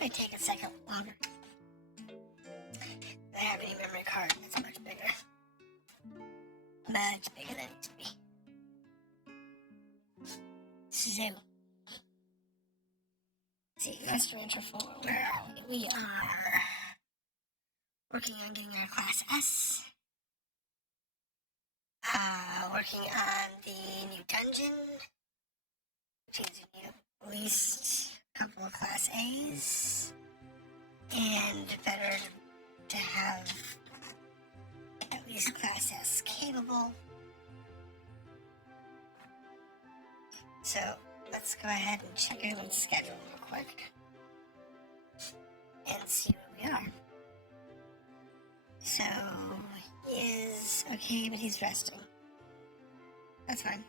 might take a second longer. I have any memory card that's much bigger. Much bigger than it used to be. So, see, restaurant for where are we? We are working on getting our class S. Working on the new dungeon, which means you need at least a couple of class A's, and better to have at least class S capable. So let's go ahead and check everyone's schedule real quick and see where we are. So he is okay, but he's resting. That's fine.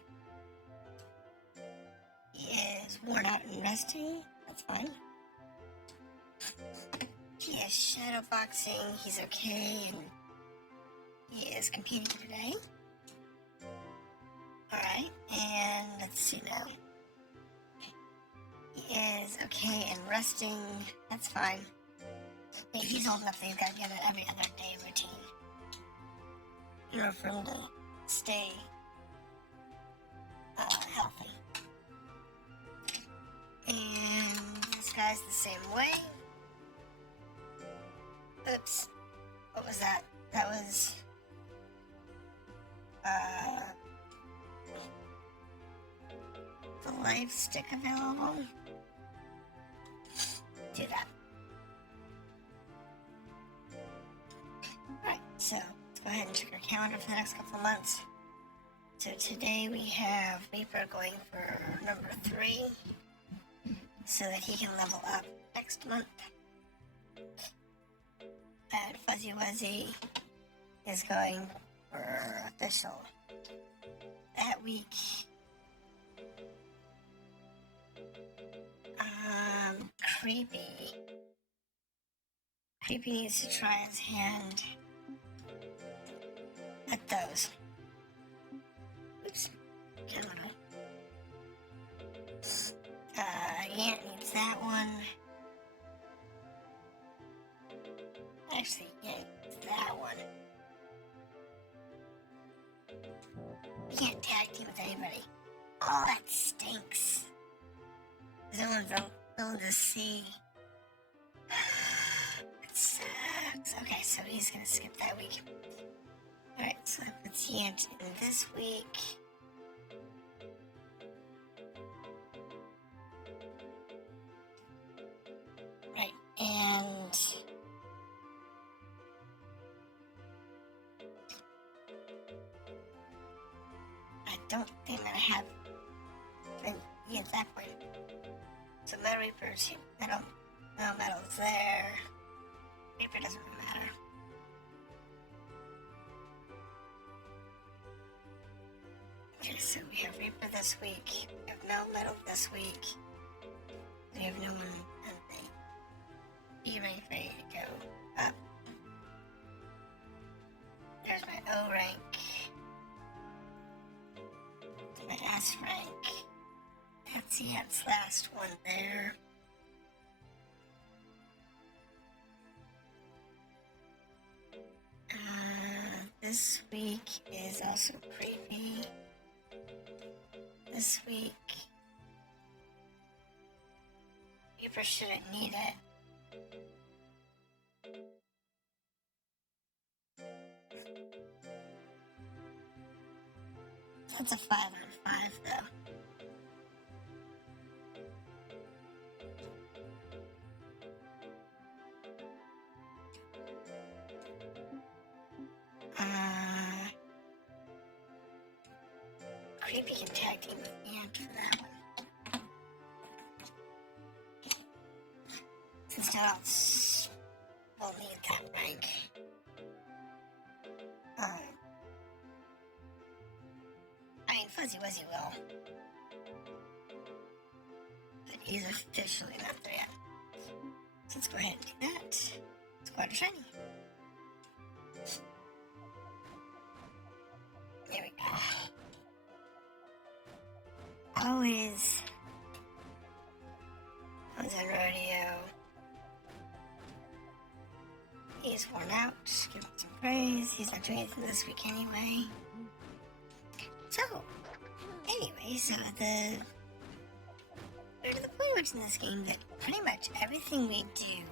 He is worn out and resting. That's fine. He is shadowboxing. He's okay, and he is competing today. Alright, and let's see now. He is okay and resting. That's fine. Hey, he's old enough that he's got to get an every other day routine in order for him to stay healthy. And this guy's the same way. Oops. What was that? That was the life stick available. Do that. Alright, so let's go ahead and check our calendar for the next couple of months. So today we have Reaper going for number 3 so that he can level up next month. And Fuzzy Wuzzy is going for official that week. Creepy needs to try his hand at those. Oops. Get a little. Yant needs that one. Actually, Yant needs that one. We can't tag team with anybody. Oh, that stinks. No one's to see. It sucks. Okay, so he's gonna skip that week. Alright, so that puts Yant in this week. Right, and I don't think I have Yant at that point. So my Reaper's Metal. No, Metal's there. Reaper doesn't really matter. Okay, so we have Reaper this week. We have no Metal this week. We have no one and they be ready to go up. There's my O rank. My S rank. That's Yant's last one there. This week is also creepy. This week, Reaper shouldn't need it. That's a 5 on 5 though. Creepy can tag team with Yant for that one. Since no else will need that rank. I mean, Fuzzy Wuzzy will. But he's officially not there yet. So let's go ahead and do that. Let's go ahead and shiny. There we go. Always on rodeo. He's worn out. Give him some praise. He's not doing anything this week anyway. So, anyway, we're to the point where it's in this game that pretty much everything we do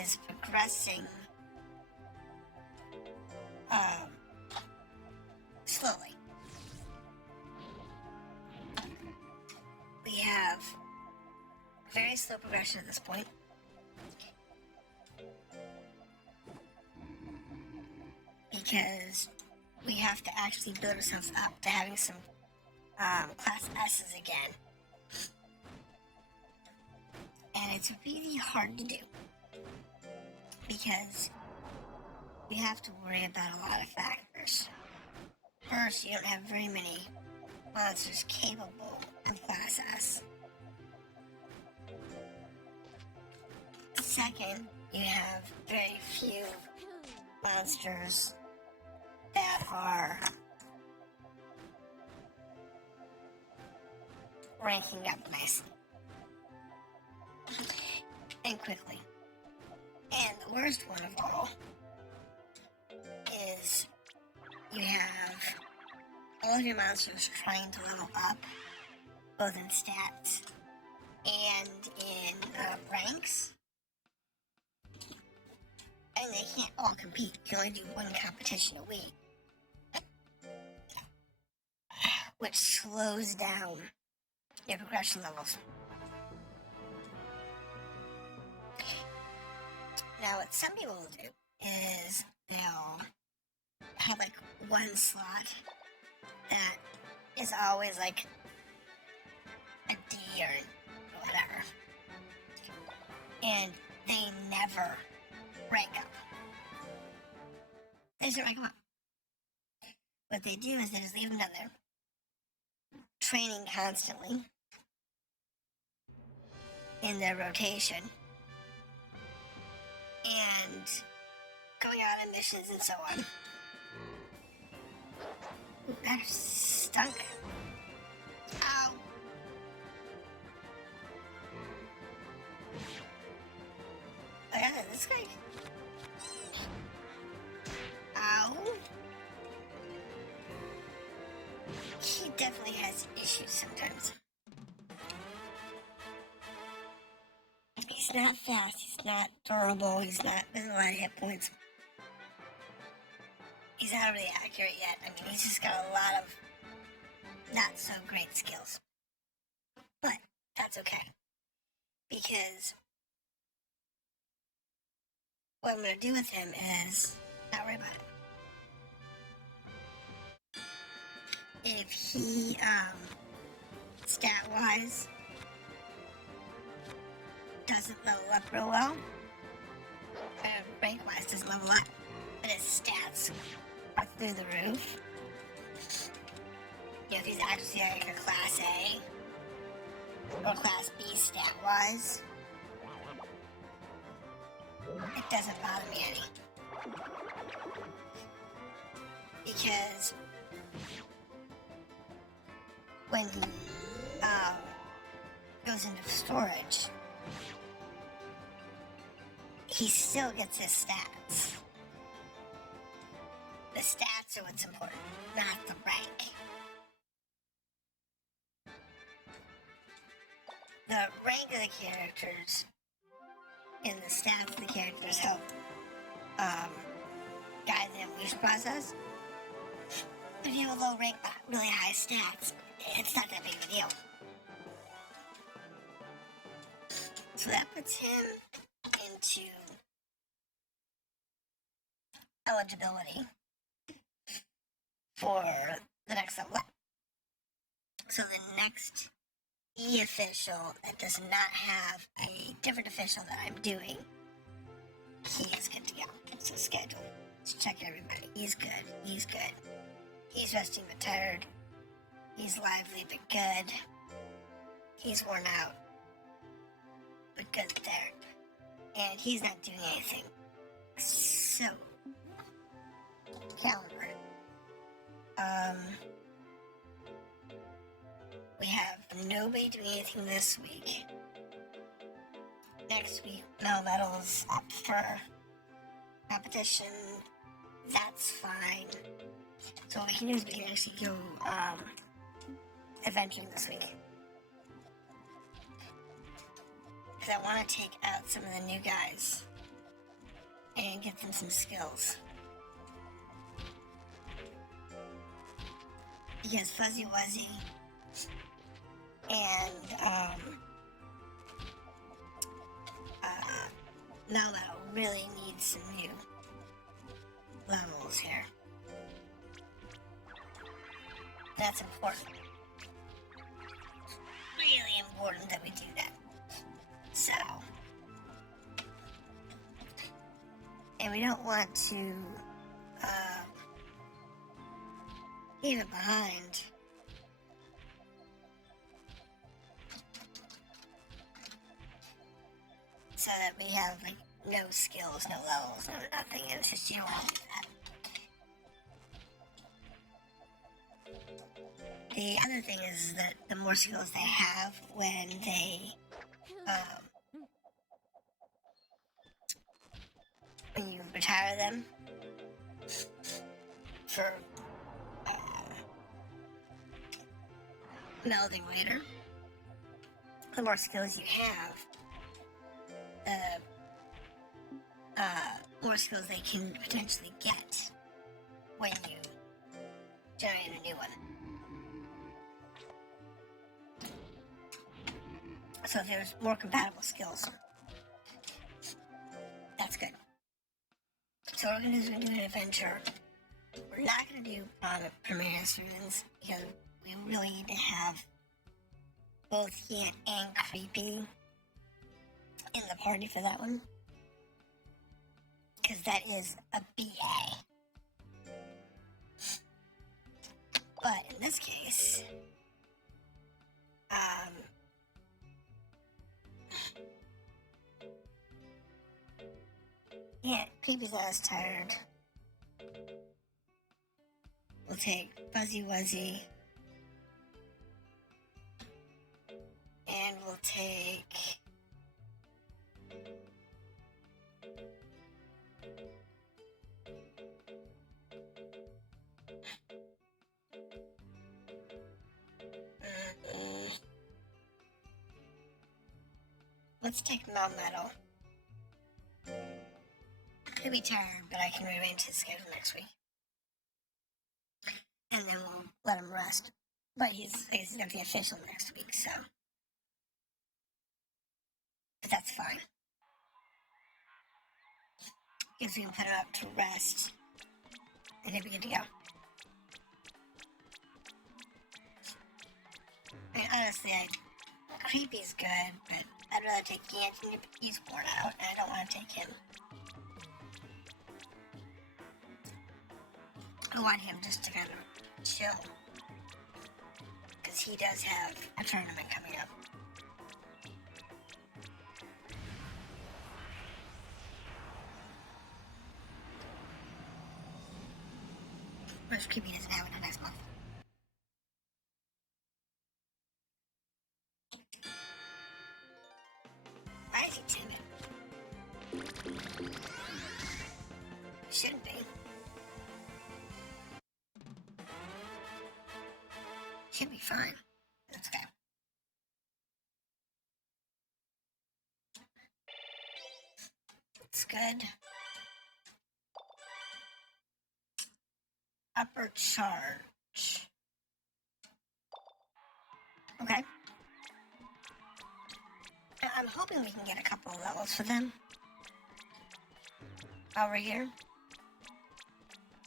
is progressing slowly. We have very slow progression at this point. Because we have to actually build ourselves up to having some class S's again. And it's really hard to do. Because you have to worry about a lot of factors. First, you don't have very many monsters capable of class S. Second, you have very few monsters that are ranking up nicely and quickly. And the worst one of all is you have all of your monsters trying to level up, both in stats and in ranks, and they can't all compete. You can only do one competition a week, which slows down your progression levels. Now, what some people will do is they'll have like one slot that is always like a D or whatever, and they never rank up. They just rank them up. What they do is they just leave them down there, training constantly in their rotation, and going out on missions and so on. Ooh, that stunk. Ow. Oh yeah, this guy. Ow. He definitely has issues sometimes. He's not fast, he's not durable, doesn't have a lot of hit points. He's not really accurate yet. I mean, he's just got a lot of not so great skills. But that's okay. Because what I'm going to do with him is not worry about it. If he, stat-wise, doesn't level up real well, rank-wise doesn't level up, but his stats are through the roof. You know, if he's actually like a Class A or Class B stat-wise, it doesn't bother me any. Because when he goes into storage, he still gets his stats. The stats are what's important, not the rank. The rank of the characters and the stats of the characters help guide the evolution process. If you have a low rank but really high stats, it's not that big of a deal. So that puts him into eligibility for the next level up. So the next E-official that does not have a different official that I'm doing, he is good to go. It's a schedule. Let's check everybody. He's good. He's good. He's resting but tired. He's lively but good. He's worn out but good there. And he's not doing anything. So, calendar. We have nobody doing anything this week. next week Melmetal's up for competition, that's fine. So what we can do is we can actually go adventuring this week. Because I want to take out some of the new guys and get them some skills. Because Fuzzy Wuzzy and Melmetal really needs some new levels here. That's important. Really important that we do that. So, and we don't want to leave it behind. So that we have like no skills, no levels, no nothing, and it's just you don't want to do that. The other thing is that the more skills they have when you retire them for melding later, the more skills you have, the more skills they can potentially get when you generate a new one. So if there's more compatible skills, that's good. So what we're going to do is we're going to do an adventure. We're not going to do Premier Students because we really need to have both Yant and Creepy in the party for that one. Because that is a BA. But in this case, yeah, Creepy's not as tired. We'll take Fuzzy Wuzzy. And we'll take let's take Melmetal. He'll be tired, but I can rearrange his schedule next week. And then we'll let him rest. But he's going to be official next week, so. But that's fine. Because we can put him up to rest. And he'll be good to go. I mean, honestly, Creepy's good, but I'd rather take Yant. He's worn out, and I don't want to take him. I want him just to kind of chill. Because he does have a tournament coming up. Which Creepy doesn't have it next month. Why is he timid? Shouldn't be. Should be fine. Let's go. It's good. Upper charge. Okay. I'm hoping we can get a couple of levels for them over here.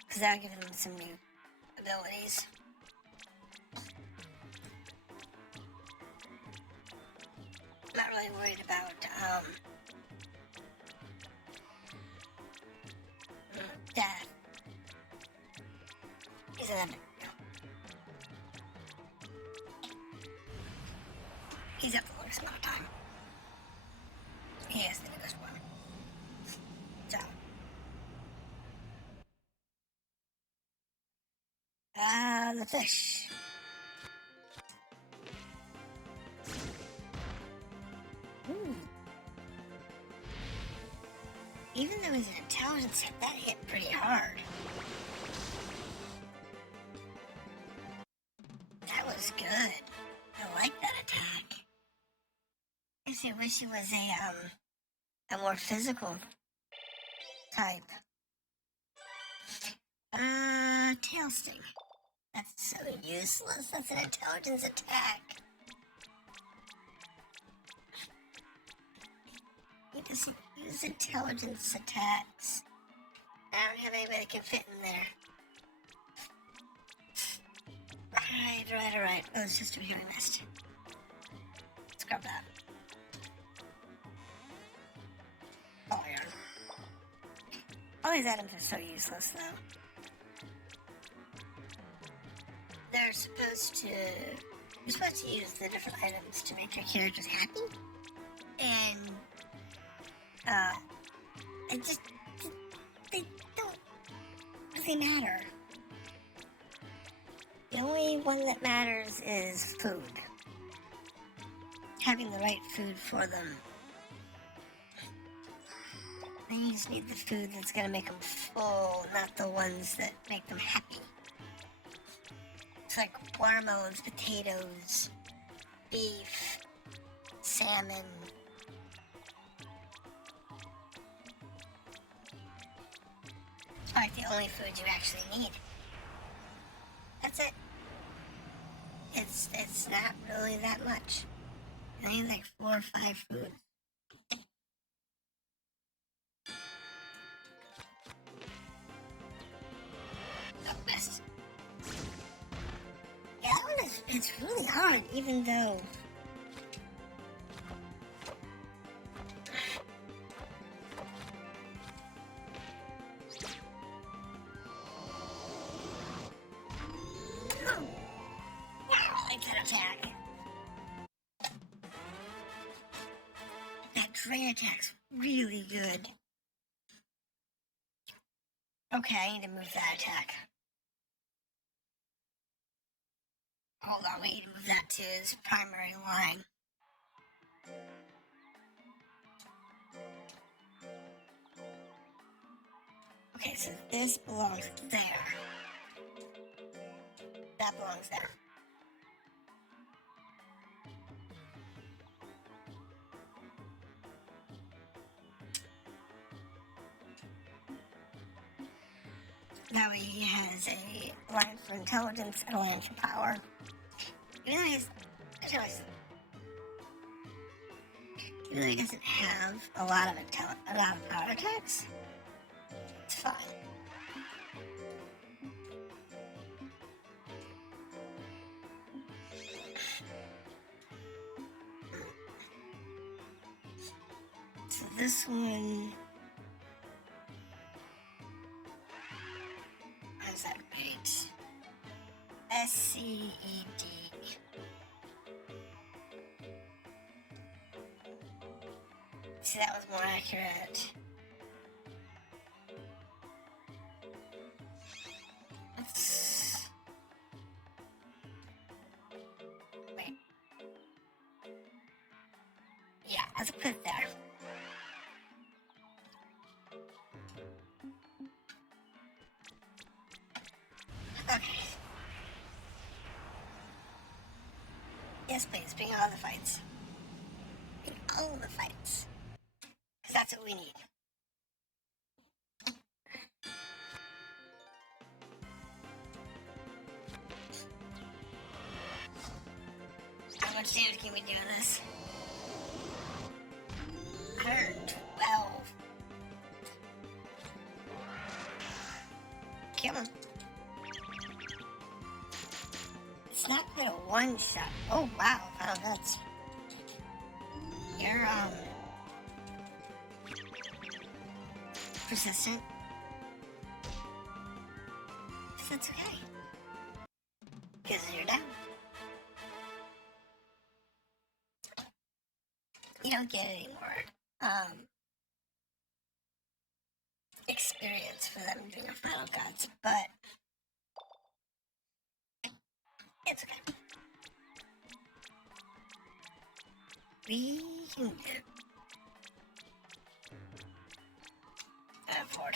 Because that'll give them some new abilities. I'm not really worried about death. He's an epic. He's up the longest amount of time. He is the biggest one. So. The fish. Ooh. Even though his intelligence hit, that hit pretty hard. That was good. I like that attack. I just wish it was a more physical type. Tail sting. That's so useless. That's an intelligence attack. He doesn't use intelligence attacks. I don't have anybody that can fit in there. Alright. Oh, it's just over here I missed. Let's grab that. Oh, yeah. All these items are so useless, though. You're supposed to use the different items to make your characters happy. And, they don't really matter. The only one that matters is food. Having the right food for them. Then you just need the food that's gonna make them full, not the ones that make them happy. It's like watermelons, potatoes, beef, salmon. Like the only food you actually need. That's it. It's not really that much. I need like 4 or 5 foods. Oh, best. Yeah, that one it's really hard, even though I can attack. That drain attack's really good. Okay, I need to move that attack. Hold on, we need to move that to his primary line. Okay, so this belongs there. That belongs there. That way he has a line for intelligence and a line for power. Even though he doesn't have a lot of power attacks, it's fine. So this one, how's that rate? SCED. See, that was more accurate. Let's... Wait. Yeah, let's put it there. Okay. Yes, please, bring all the fights. Bring all the fights. Because that's what we need. How much damage can we do on this? 112. Come on. It's not gonna one-shot. Oh, wow. Oh, that's... You're, persistent. That's okay. Because you're down. You don't get any more, experience for them doing a final cuts, but it's okay. We can do. bored.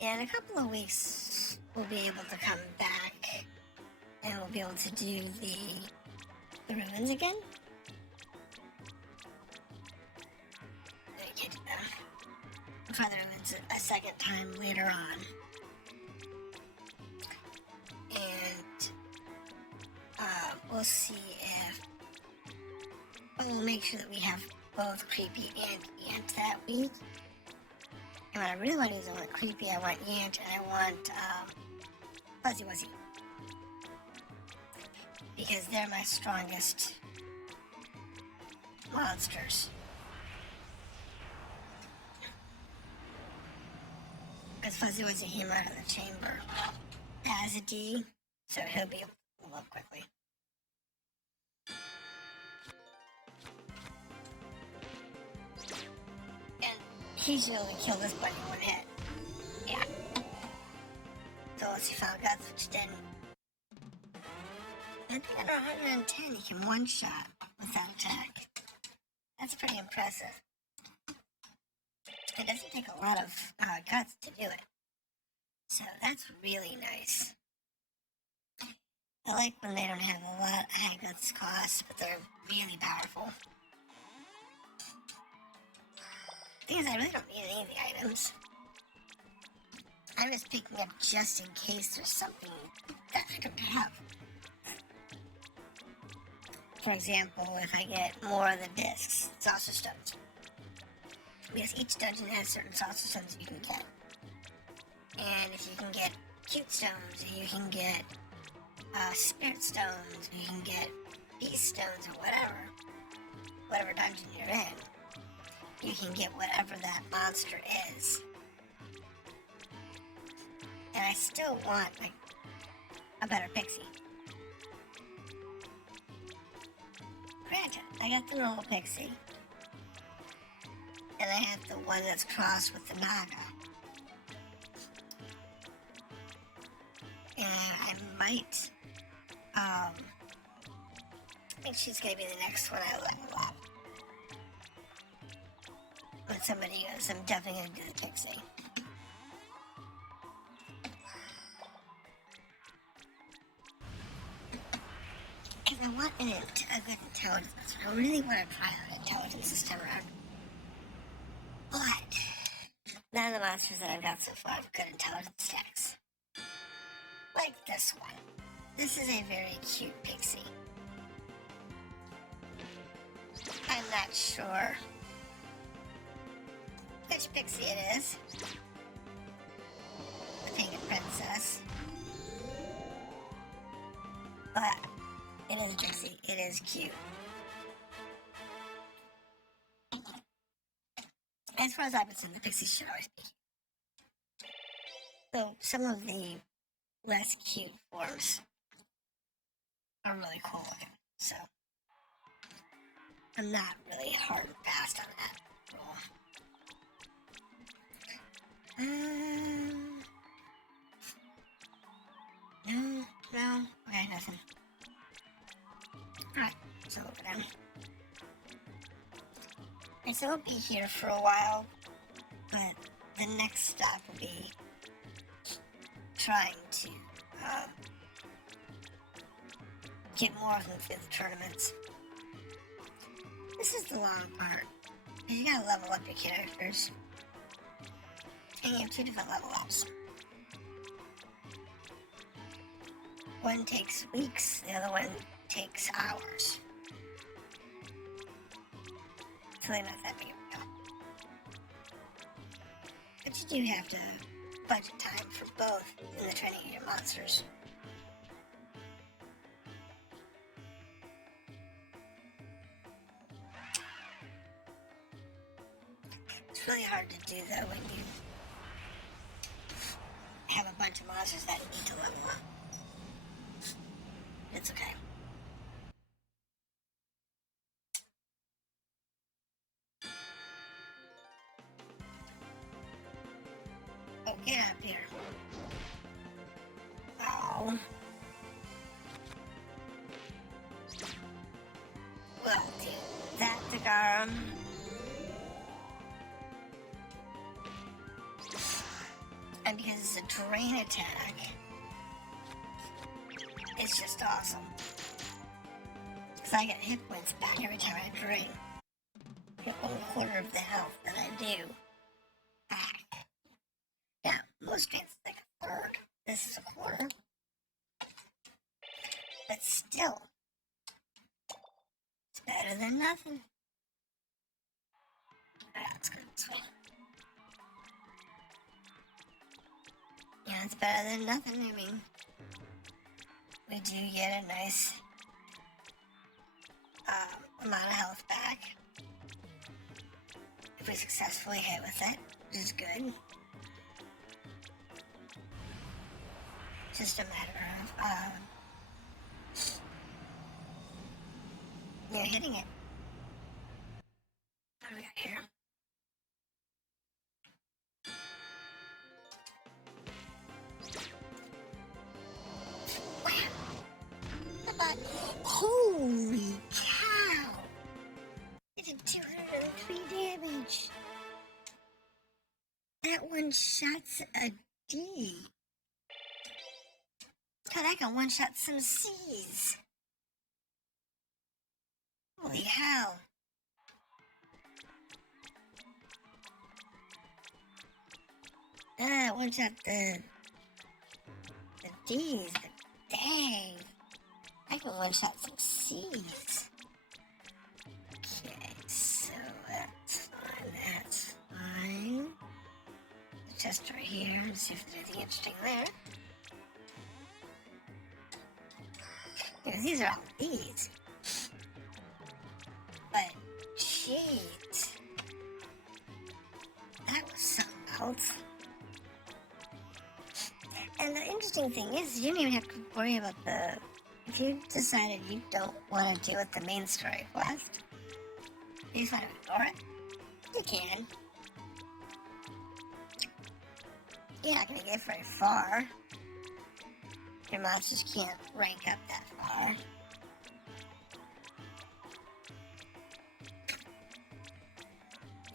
In a couple of weeks, we'll be able to come back and we'll be able to do the ruins again. No, you can't do that. We'll try the ruins a second time later on. And we'll see if... But we'll make sure that we have both creepy and ant that week. And what I really want is I want creepy, I want ant, and I want fuzzy wuzzy. Because they're my strongest monsters. Because fuzzy wuzzy came out of the chamber as a D, so he'll be able to move up quickly. He should only kill this bunny in one hit. Yeah. So let's see if I've got which didn't. I think under 110 he can one-shot with that attack. That's pretty impressive. It doesn't take a lot of guts to do it. So that's really nice. I like when they don't have a lot of high guts cost, but they're really powerful. The thing is, I really don't need any of the items. I'm just picking up just in case there's something that I could have. For example, if I get more of the discs, saucer stones. Because each dungeon has certain saucer stones you can get. And if you can get cute stones, and you can get spirit stones, and you can get beast stones, or whatever dungeon you're in, you can get whatever that monster is. And I still want, like, a better pixie. Granted, I got the normal pixie. And I have the one that's crossed with the Naga. And I might, I think she's gonna be the next one I level up. When somebody goes, I'm definitely gonna do the pixie. Because I want a good intelligence. I really want to try out intelligence this time around. But none of the monsters that I've got so far have good intelligence stacks. Like this one. This is a very cute pixie. I'm not sure which pixie it is. The Pink Princess. But it is a pixie. It is cute. As far as I've been seeing, the pixies should always be cute. So some of the less cute forms are really cool looking. So I'm not really hard and fast on that rule. No, okay, nothing. Alright, so over there. And so I'll be here for a while, but the next stop will be trying to get more of them through the tournaments. This is the long part, because you gotta level up your characters. And you have two different level ups. One takes weeks, the other one takes hours. So they're not that big of a deal. But you do have to budget time for both in the training of your monsters. It's really hard to do though when you have a bunch of monsters that need to level up. It's okay. Oh, get up here. Oh. Well, do that to Garo. And because it's a drain attack, it's just awesome. Because I get hit points back every time I drain. Get 1/4 of the health that I do back. Yeah, most drains is like a third. This is a quarter. But still, it's better than nothing. Alright, let's go this way. Yeah, it's better than nothing. I mean, we do get a nice amount of health back if we successfully hit with it, which is good. Just a matter of hitting it. What do we got here? Holy cow! It did 203 damage. That one shots a D. God, I can one shot some C's. Holy hell. One shot the D's. Dang. I can one shot some C's. Okay, so that's fine. The chest right here. Let's see if there's anything interesting there. Yeah, these are all D's. But, jeez. That was something else. And the interesting thing is, you don't even have to worry about the... If you decided you don't want to deal with the main story quest, you just want to ignore it, you can. You're not going to get very far. Your monsters can't rank up that far.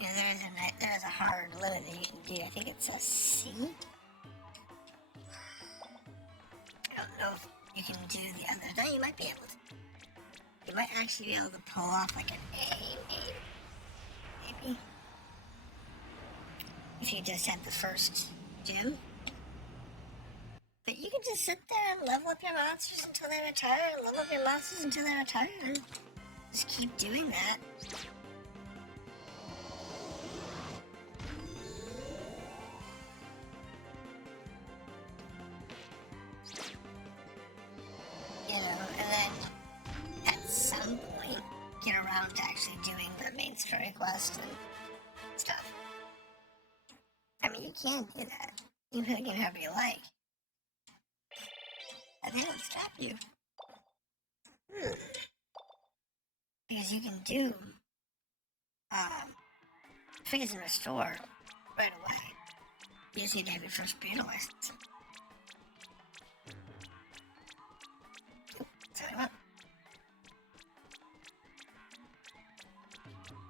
Yeah, there's a hard limit that you can do. I think it's a C. I don't know if you can do the other. No, you might be able to. You might actually be able to pull off like an A, maybe. If you just had the first gym. But you can just sit there and level up your monsters until they retire, and level up your monsters until they retire, and just keep doing that. You know, and then at some point get around to actually doing the main story quest and stuff. I mean, you can do that. You can do whatever you like. And they don't stop you. Because you can do freeze and restore right away. You just need to have your first beta license.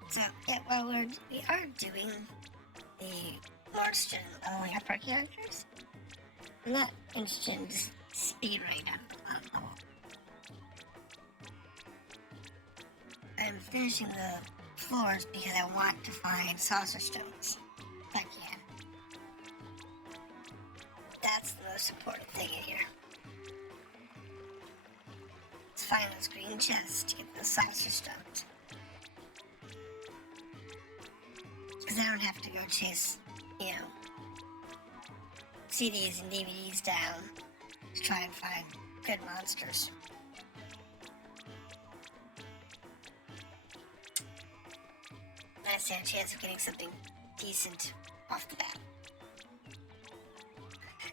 So, yeah, while we are doing the more interested in leveling up our characters, I'm not interested in just speed right on level. I'm finishing the floors because I want to find saucer stones if I can. That's the most important thing in here. Let's find those green chests to get the saucer stones. Because I don't have to go chase, CDs and DVDs down to try and find good monsters. I stand a chance of getting something decent off the bat.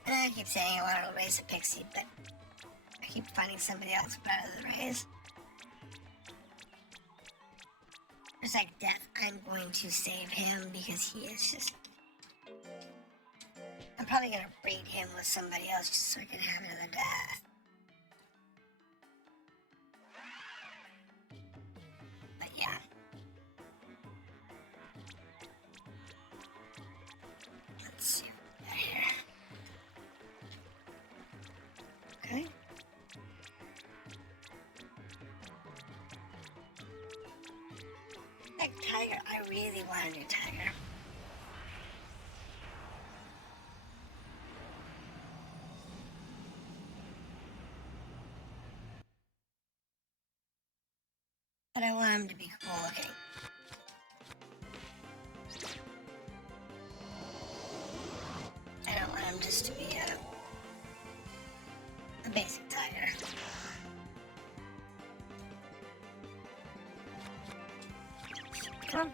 And I keep saying I want to raise a pixie, but I keep finding somebody else better than raise. Just like Death, I'm going to save him because he is just... I'm probably going to breed him with somebody else just so I can have another Death. But yeah. like tiger. I really want to do tiger. But I want him to be cool looking. I don't want him just to be a basic tiger. Come on.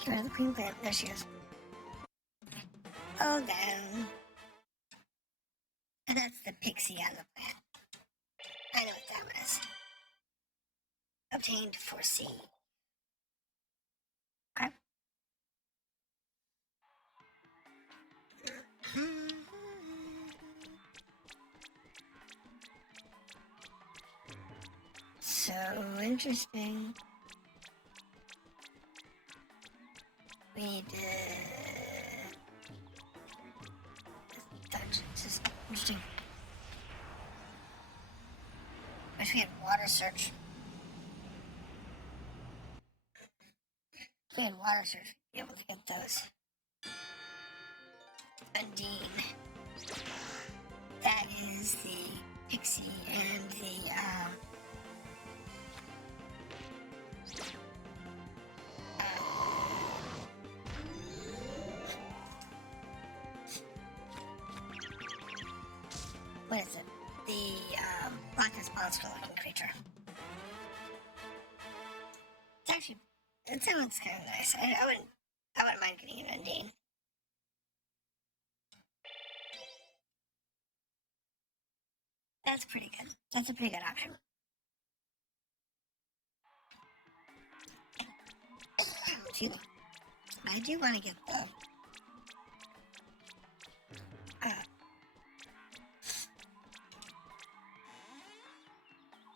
Get rid of the queen plant. There she is. Oh, down. And that's the pixie on the plant. I know what that was. Obtained for C. Okay. So interesting. We need to... This is interesting. Wish we had water search. If we had water search, we'd be able to get those. Undine. That is the pixie and the, what is it? The, Blackness monster looking creature. It's actually, it sounds kind of nice. I wouldn't mind getting an Undine. That's pretty good. That's a pretty good option. I do want to get the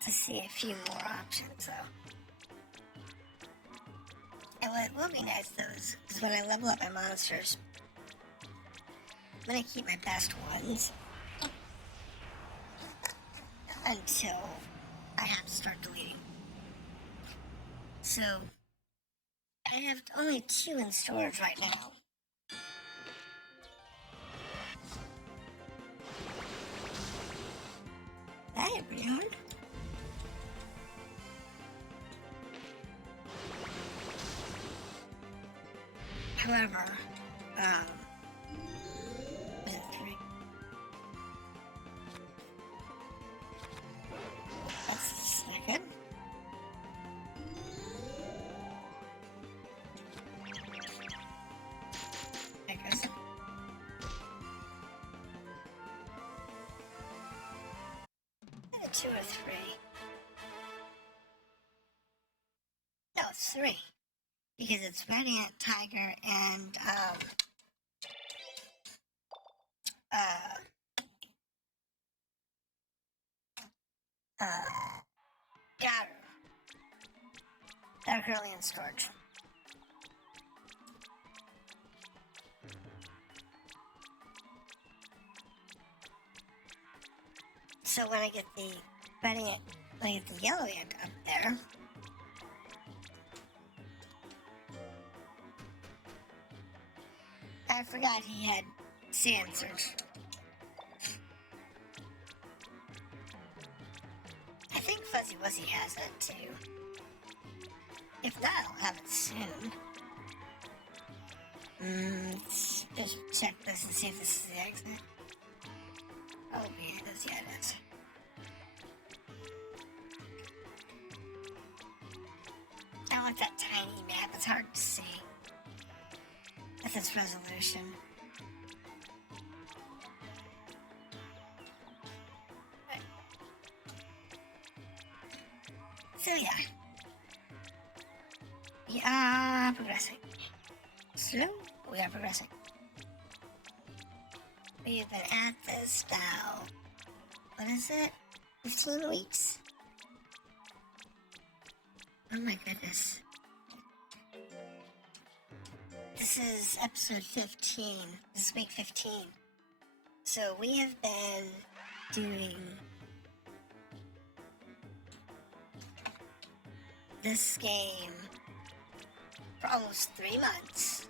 to see a few more options though. And what will be nice though is when I level up my monsters, I'm gonna keep my best ones until I have to start deleting. So I have only 2 in storage right now. That hit pretty hard. However, was it 3? That's the second. There goes. A 2 or 3. No, it's 3. Because it's Radiant, Tiger, and, Gatter. That are currently in storage. So when I get the Radiant, when I get the yellow ant up there, I forgot he had sand search. I think Fuzzy Wuzzy has that too. If not, I'll have it soon. Let's just check this and see if this is the exit. Oh, yeah, it is. Yeah, it is. I want that tiny map. It's hard to see with its resolution. So yeah, we are progressing. Slow, we are progressing. We've been at this now, what is it, 15 weeks? Oh my goodness. This is episode 15, this is week 15. So we have been doing this game for almost 3 months,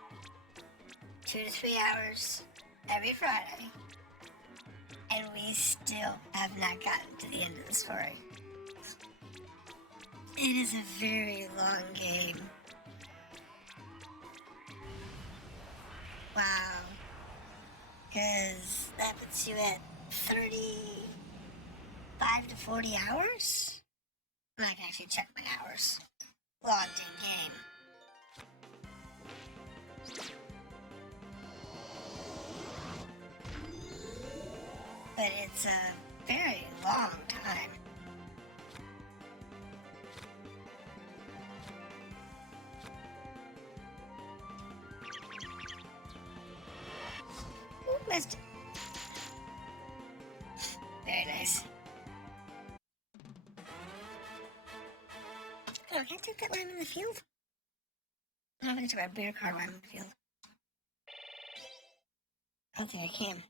2 to 3 hours every Friday, and we still have not gotten to the end of the story. It is a very long game. Wow. Because that puts you at 35 to 40 hours? I can actually check my hours. Logged in game. But it's a very long time. Ooh, missed it. Very nice. Oh, can I take that while I'm in the field? I'm gonna take my beer card while I'm in the field. I don't think I can.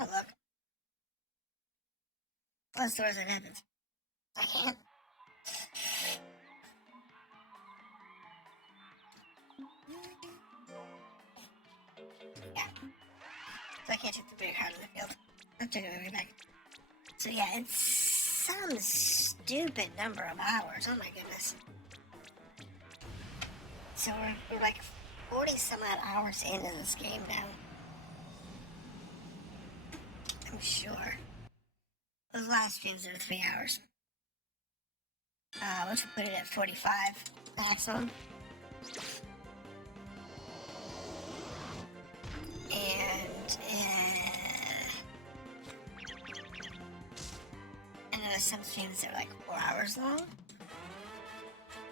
Oh, look. Close doors that happens. I can't. Yeah. So I can't take the beer card in the field. I'll take it way back. So yeah, it's some stupid number of hours. Oh my goodness. So we're like 40 some odd hours into this game now. I'm sure. Those last streams are 3 hours. Once we put it at 45 maximum. And I know some streams are like 4 hours long.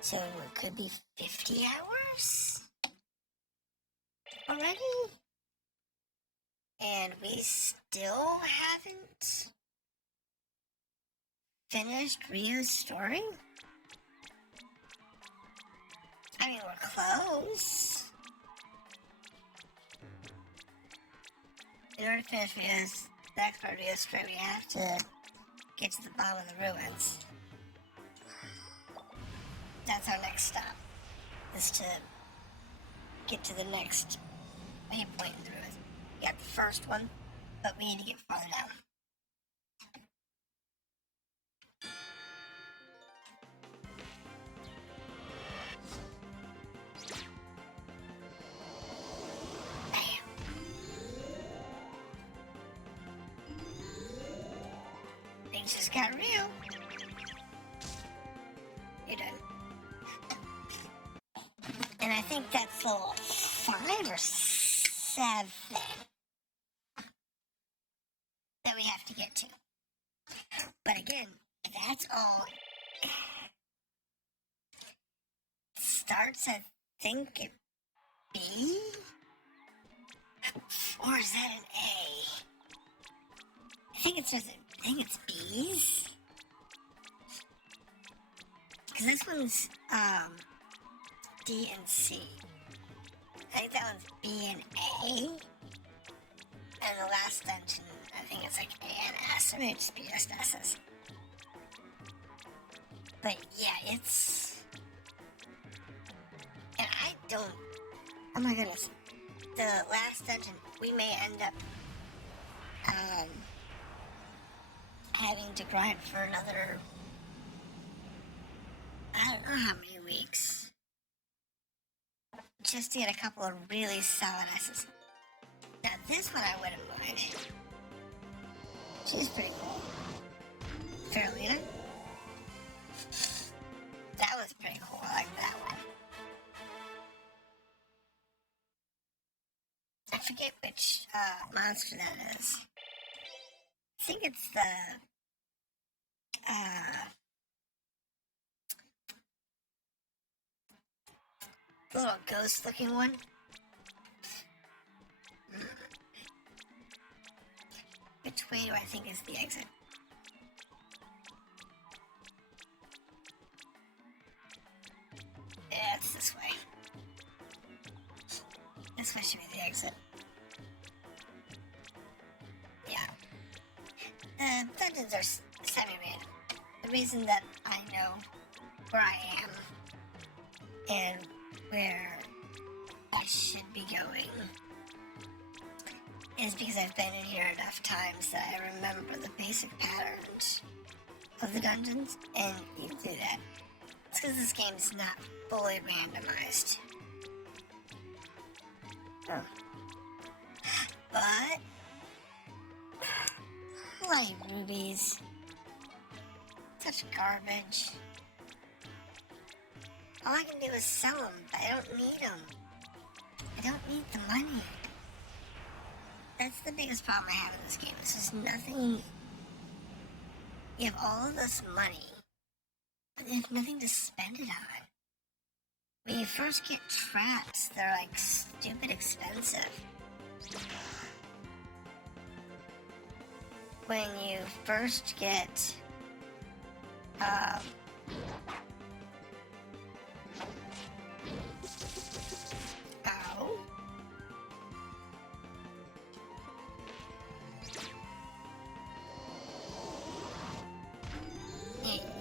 So it could be 50 hours already. And we still haven't finished Rio's story? I mean, we're close. In order to finish Rio's, the next part of Rio's story, we have to get to the bottom of the ruins. That's our next stop, is to get to the next waypoint in the ruins. We got the first one, but we need to get farther down. Things just got real. You're done. And I think that's level 5 or 7 that we have to get to. But again, that's all. Starts at, think, at B? Or is that an A? I think it's B's. Because this one's D and C. I think that one's B and A. And the last dungeon, I think it's like A and S, or maybe just B, S, S. But yeah, it's... And I don't... Oh my goodness. The last dungeon, we may end up having to grind for another... I don't know how many weeks. Just to get a couple of really solid S's. Now this one I wouldn't mind. She's pretty cool. Farolina. That was pretty cool. I like that one. I forget which monster that is. I think it's the little ghost looking one. Which way do I think is the exit? Yeah, it's this way. This way should be the exit. Yeah. The dungeons are semi-random. The reason that I know where I am and where I should be going is because I've been in here enough times that I remember the basic patterns of the dungeons, and you do that. It's because this game is not fully randomized. Oh. But like rubies, such garbage. All I can do is sell them, but I don't need them. I don't need the money. That's the biggest problem I have in this game. This is nothing. You have all of this money, but there's nothing to spend it on. When you first get traps, they're like stupid expensive. When you first get, ow.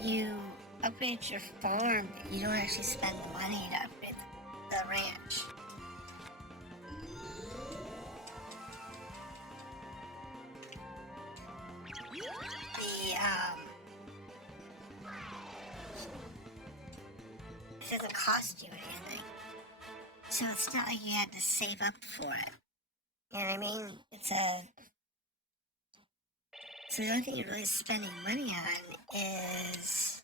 You upgrade your farm, but you don't actually spend money to upgrade the ranch. It doesn't cost you anything. So it's not like you had to save up for it. You know what I mean? So the only thing you're really spending money on is...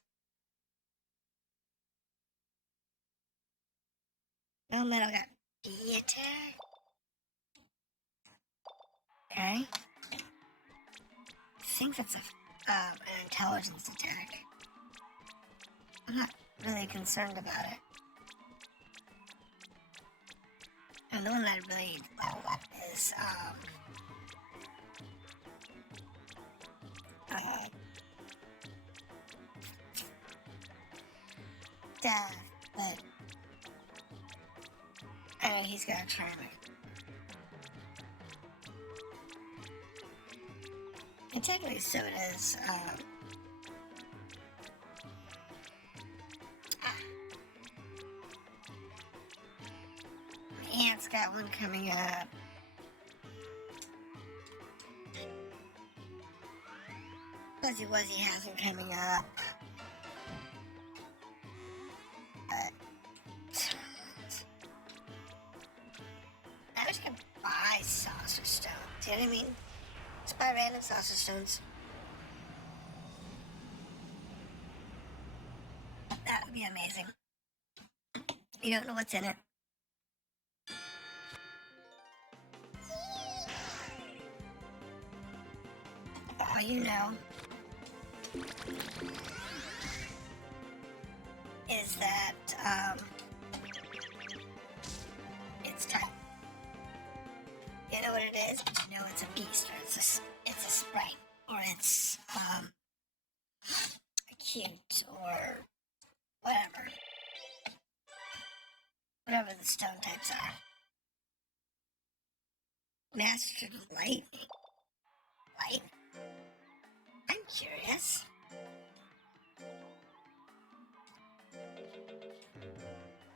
Oh, metal got B attack? Okay. I think that's an intelligence attack. I'm not really concerned about it. And the one that I really level up is, death, but I know he's got a charm. And technically so does, Ant's got one coming up. Fuzzy Wuzzy has one coming up. But I was gonna buy saucer stones. You know what I mean? Just buy random saucer stones. That would be amazing. You don't know what's in it. All you know is that it's time. You know what it is, but you know it's a beast, or it's a sprite, or it's a cute, or whatever the stone types are. Mastered lightning. Lightning? I'm curious.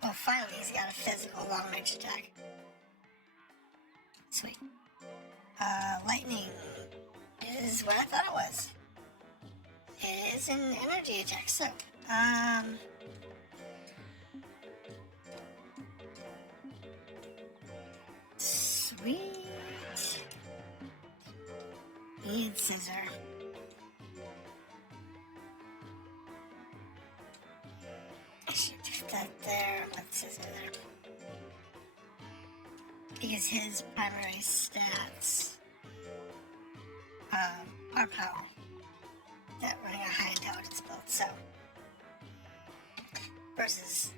Oh, finally he's got a physical long-range attack. Sweet. Lightning is what I thought it was. It is an energy attack, so, sweet. Need scissor. I should put that there. Let's scissor there. Because his primary stats are power. That running a high intelligence build, so. Versus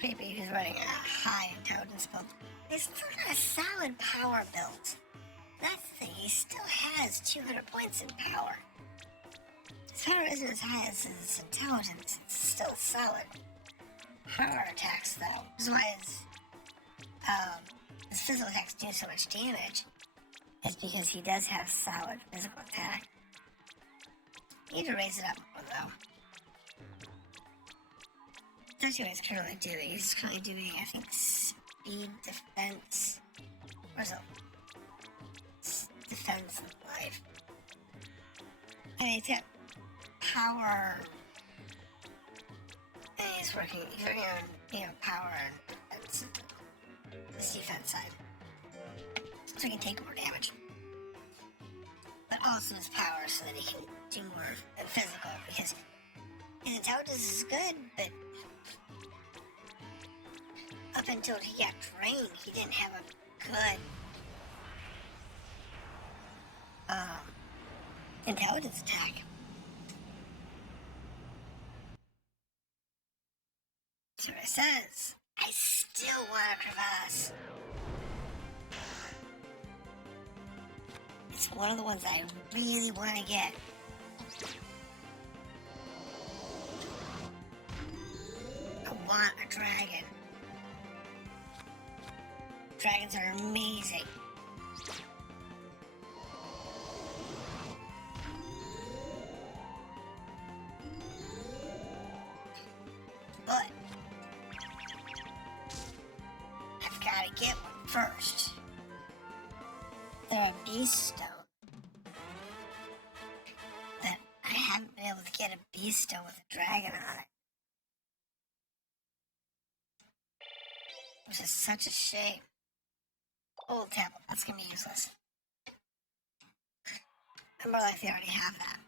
Creepy, who's running a high intelligence build. He's still got a solid power build. That's the thing, he still has 200 points in power. His power isn't as high as his intelligence, it's still solid. Power attacks, though, is why his physical attacks do so much damage. It's because he does have solid physical attack. You need to raise it up more, though. That's what he's currently doing. He's currently doing, I think, speed, defense. Where's the defense and life? And he's got power. And he's working on, power and defense. The defense side. So he can take more damage. But also his power so that he can do more physical, because his intelligence is good, but up until he got trained, he didn't have a good intelligence attack. So it says, I still want a crevasse. It's one of the ones I really want to get. I want a dragon. Dragons are amazing. But I've got to get one first. They're a beast stone. But I haven't been able to get a beast stone with a dragon on it. Which is such a shame. Old tablet, that's gonna be useless. And more likely I already have that.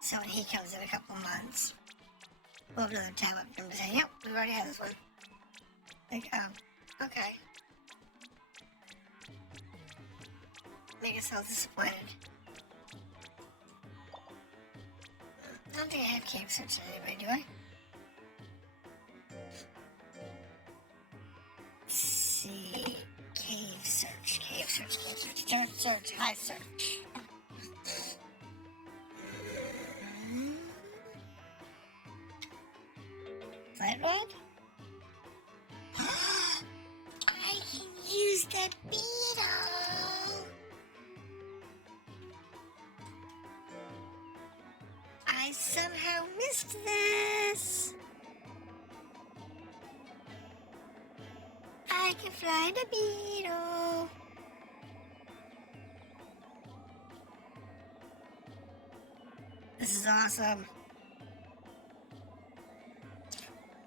So when he comes in a couple months, we'll have another tablet for him to say, yep, we already have this one. Like, okay. Make us all disappointed. I don't think I have cave search anyway, do I? Let's see. Cave search, high search. Flight rod? I can use the beetle! I somehow missed this! I can fly the beetle! This is awesome.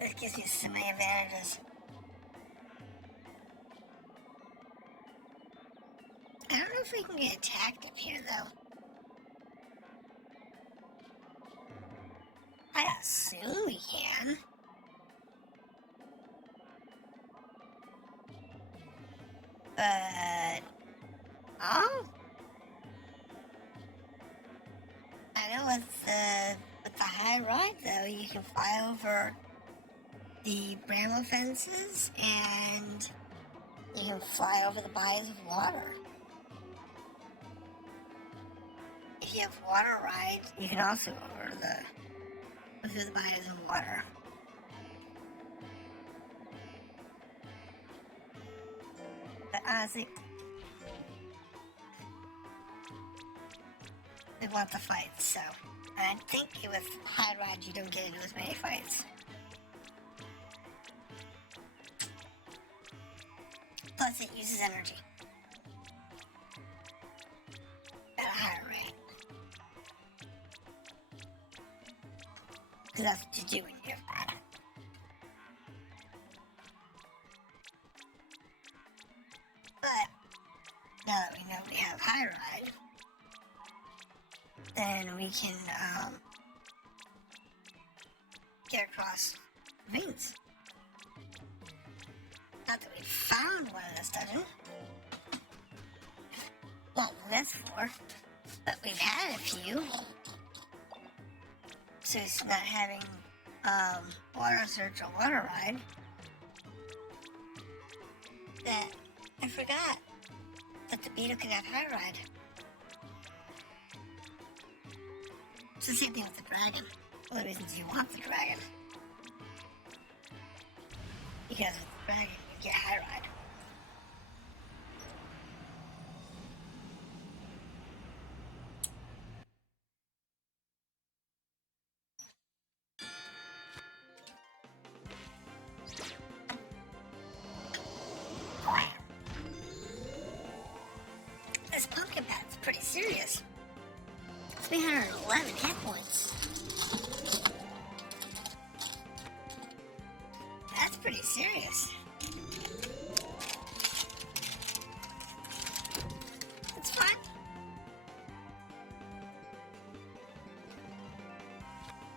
This gives me so many advantages. I don't know if we can get attacked up here, though. I assume we can. But... oh? I know with the high ride, though, you can fly over the bramble fences, and you can fly over the bodies of water. If you have water rides, you can also go through the bodies of water. But honestly, we want the fights, so I think with high ride you don't get into as many fights. Plus it uses energy at a higher rate. Because that's what you do when you have that. But now that we know we have high ride, then we can get across veins. Not that we found one in this dungeon. Well, that's for. But we've had a few. So it's not having water search or water ride. That I forgot that the beetle can have high ride. It's the same thing with the dragon. One of the reasons you want the dragon. Because with the dragon you get high ride. serious. 311 hit points. That's pretty serious. It's fine.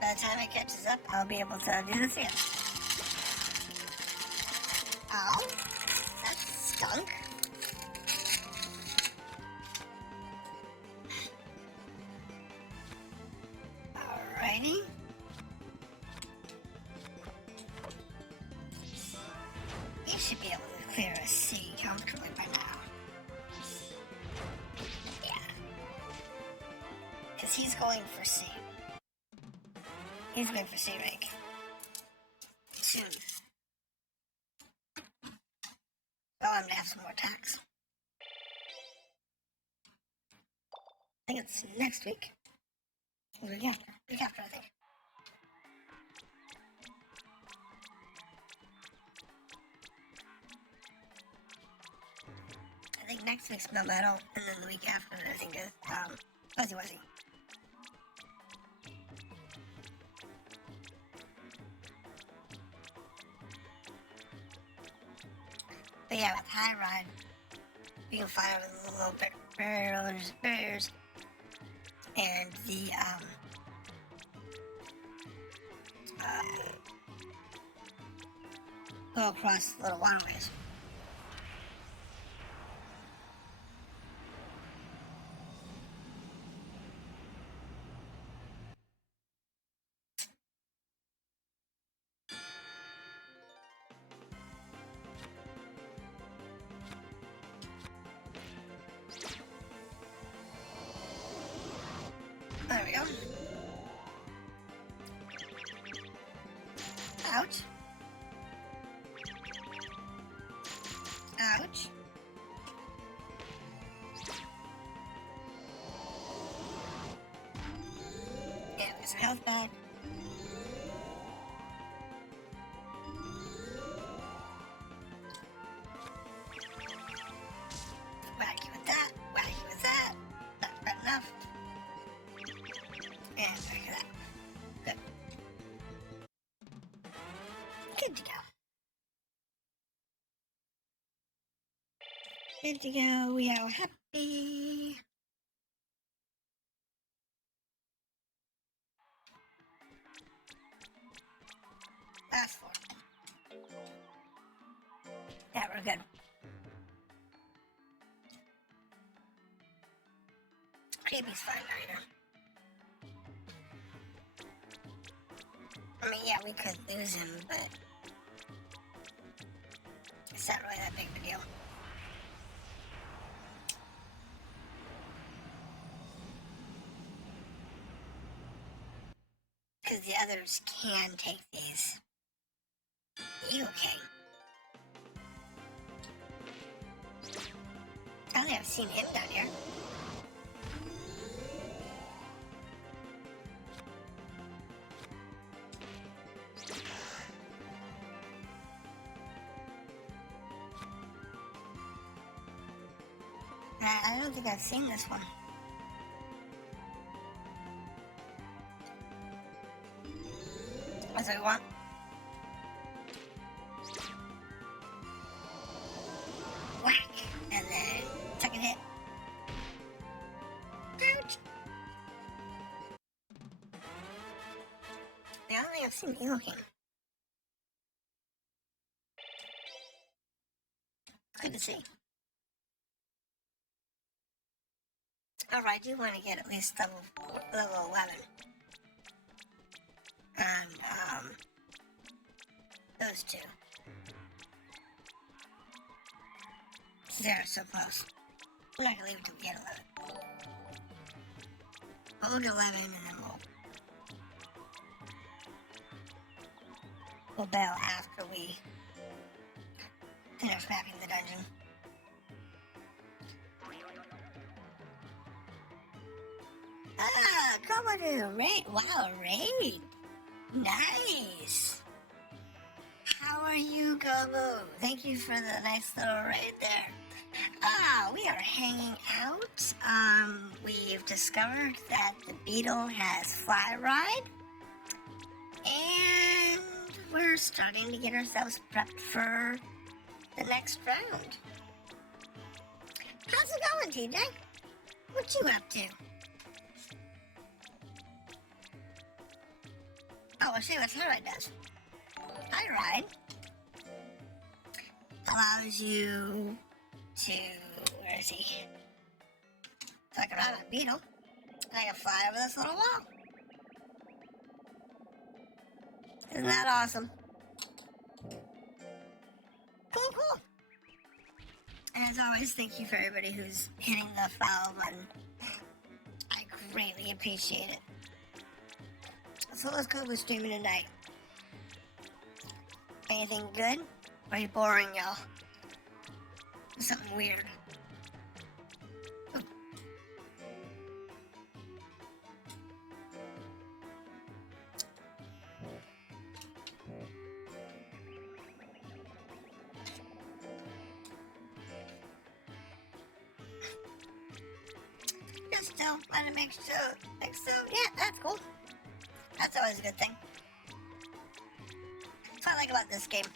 By the time it catches up, I'll be able to do this again. Oh, that stunk. Alrighty. You should be able to clear a city comfortably by now. Yeah. Because he's going for C. He's going for C rank. Soon. Oh, I'm gonna have some more attacks. I think it's next week. Or week after. Week after, I think. I think next week's Melmetal, and then the week after, I think is, Fuzzy Wuzzy. But yeah, with High Ride, you can fly over the little barriers, and the, go across little waterways. There we go. Ouch. Ouch. Yeah, there's some health back. Whack you with that. Whack you with that. Not quite enough. And look at that. Good. Good to go. Good to go. We are happy. Last four. Yeah, we're good. Creepy's fine right now. I mean, yeah, we could lose him, but it's not really that big of a deal. Because the others can take these. You okay? I only have seen him down here. I don't think I've seen this one. That's what we want. Whack! And then second hit. Ouch! I don't think I've seen Elohim. Good to see. Alright, I do want to get at least level 11. And, those two. They're so close. I'm not gonna leave it till we get 11. We'll get 11 and then we'll bail after we finish mapping the dungeon. Ah, come on to the raid. Wow, raid. Nice. How are you, Gobo? Thank you for the nice little raid there. We are hanging out. We've discovered that the beetle has fly ride, and we're starting to get ourselves prepped for the next round. How's it going, TJ? What you up to? Oh, I'll show you what High Ride does. High Ride allows you to, where is he? So I can ride on a beetle, and I can fly over this little wall. Isn't that awesome? Cool, cool. And as always, thank you for everybody who's hitting the follow button. I greatly appreciate it. So let's go with streaming tonight. Anything good? Or are you boring, y'all? Something weird. Just don't want to make sure. Yeah, that's cool. That's always a good thing. That's what I like about this game.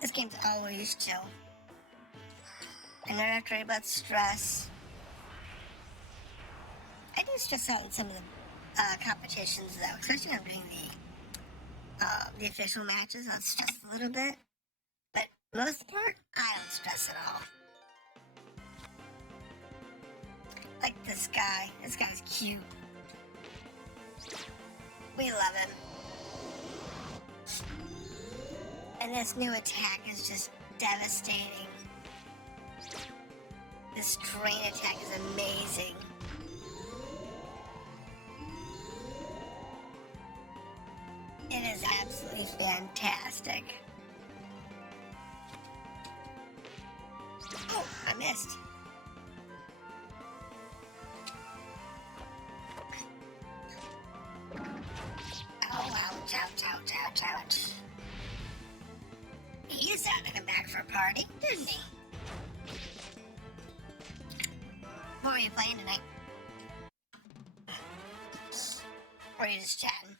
This game's always chill. I never have to worry about stress. I do stress out in some of the competitions though, especially when I'm doing the official matches. I'll stress a little bit, but most part, I don't stress at all. Like this guy. This guy's cute. We love him. And this new attack is just devastating. This train attack is amazing. It is absolutely fantastic. Oh, I missed. Oh, ouch, ouch, ouch, ouch, ouch. He decided to come back for a party, didn't he? What were you playing tonight? Or are you just chatting?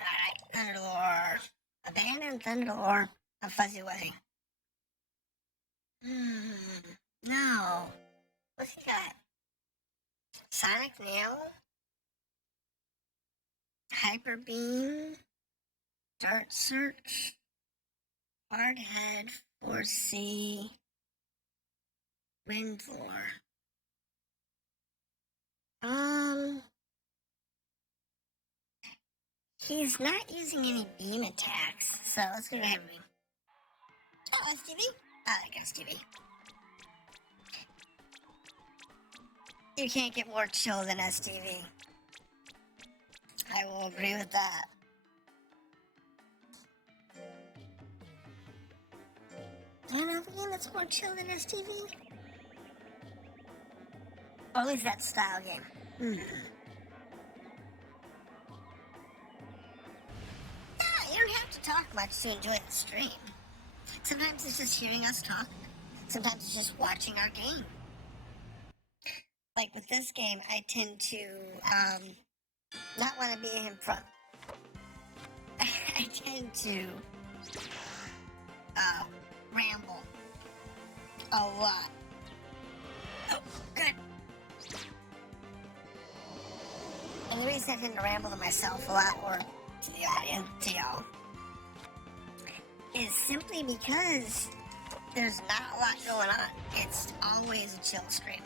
Alright, Thunderlord. Abandoned Thunderlord. A Fuzzy Wuzzy. No. What's he got? Sonic Nail? Hyper Beam? Dart Search? Hard Head? 4C? Windlore? He's not using any beam attacks, so let's go to Hyper Beam. Oh, STV? I like STV. You can't get more chill than STV. I will agree with that. Do you know the game that's more chill than STV? Or at least that style game. Yeah, you don't have to talk much to enjoy the stream. Sometimes it's just hearing us talk. Sometimes it's just watching our game. Like with this game, I tend to not want to be in front. I tend to ramble a lot. Oh, good. And the reason I tend to ramble to myself a lot, or to the audience, to y'all, is simply because there's not a lot going on. It's always a chill stream.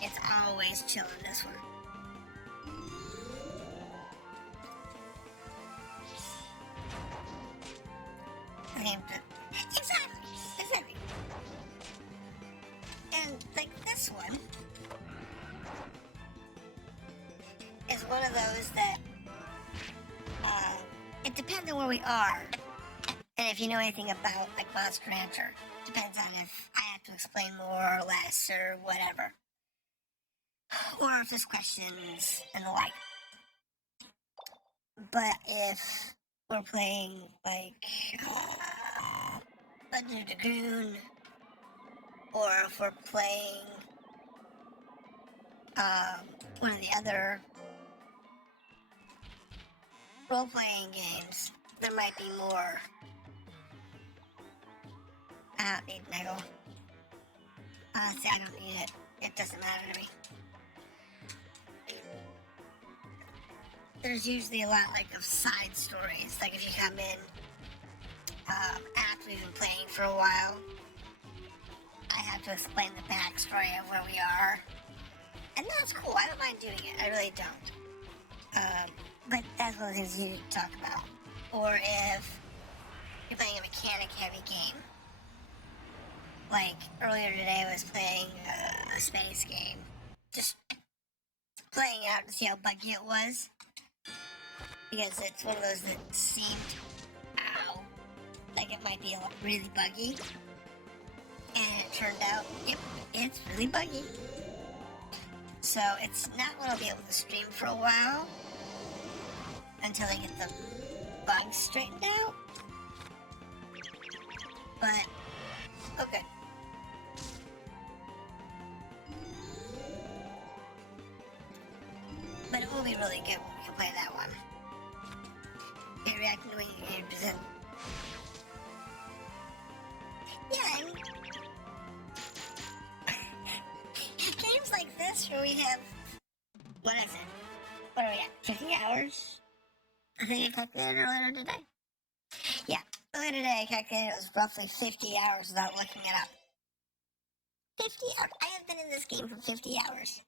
It's always chill in this one. Exactly. And like this one is one of those that it depends on where we are, and if you know anything about like Monster Rancher, depends on if I have to explain more or less or whatever, or if there's questions and the like. But if we're playing like Legend of Dragoon, or if we're playing one of the other role-playing games, there might be more. I don't need Niggle. Honestly, I don't need it. It doesn't matter to me. There's usually a lot like of side stories. Like if you come in after we've been playing for a while, I have to explain the backstory of where we are. And that's cool. I don't mind doing it. I really don't. But that's one of the things you need to talk about. Or if you're playing a mechanic-heavy game. Like earlier today, I was playing a space game. Just playing out to see how buggy it was. Because it's one of those that seemed, like it might be really buggy. And it turned out, yep, it's really buggy. So it's not what I'll be able to stream for a while. Until I get the bugs straightened out. But, okay. But it will be really good when we can play that one. It reacting to what you present. Yeah, and games like this where we have, what is it? What are we at? 50 hours? I think I calculated earlier today. Yeah, earlier today I calculated it was roughly 50 hours without looking it up. 50 hours? I have been in this game for 50 hours.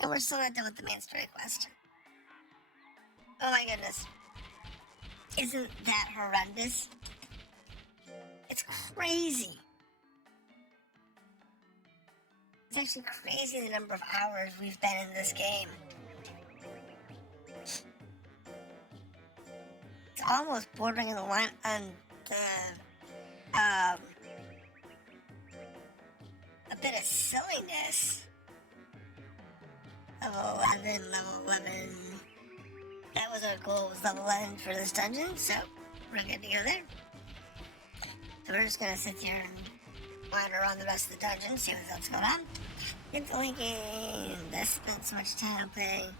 And we're still not done with the main story quest. Oh my goodness. Isn't that horrendous? It's crazy. It's actually crazy the number of hours we've been in this game. It's almost bordering on the line on the, a bit of silliness. Level 11. That was our goal, was level 11 for this dungeon, so we're good to go there. So we're just gonna sit here and wander around the rest of the dungeon, see what else going on. Get the linking. I spent so much time playing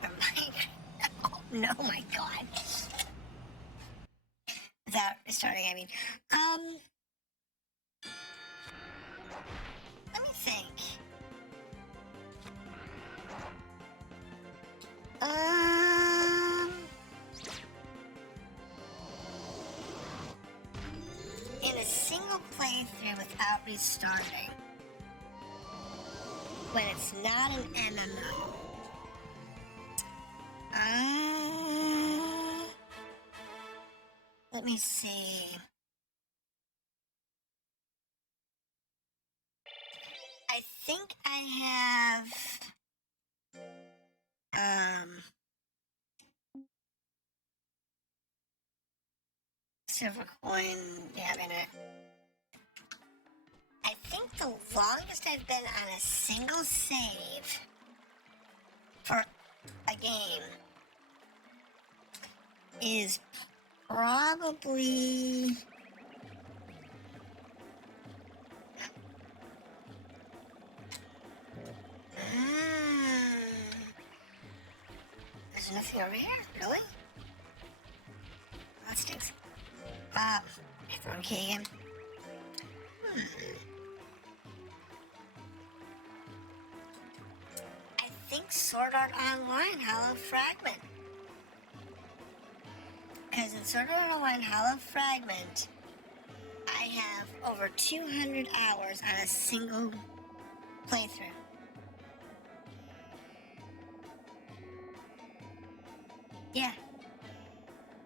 for Minecraft. Oh no, my god. Without restarting, I mean. Let me think. In a single playthrough without restarting, when it's not an MMO, let me see. I think I have, silver coin, yeah, in it. I think the longest I've been on a single save for a game is probably there's nothing over here, really? That stinks. Throw a key again. I think Sword Art Online Hollow Fragment. Because in Sword Art Online Hollow Fragment, I have over 200 hours on a single playthrough. Yeah.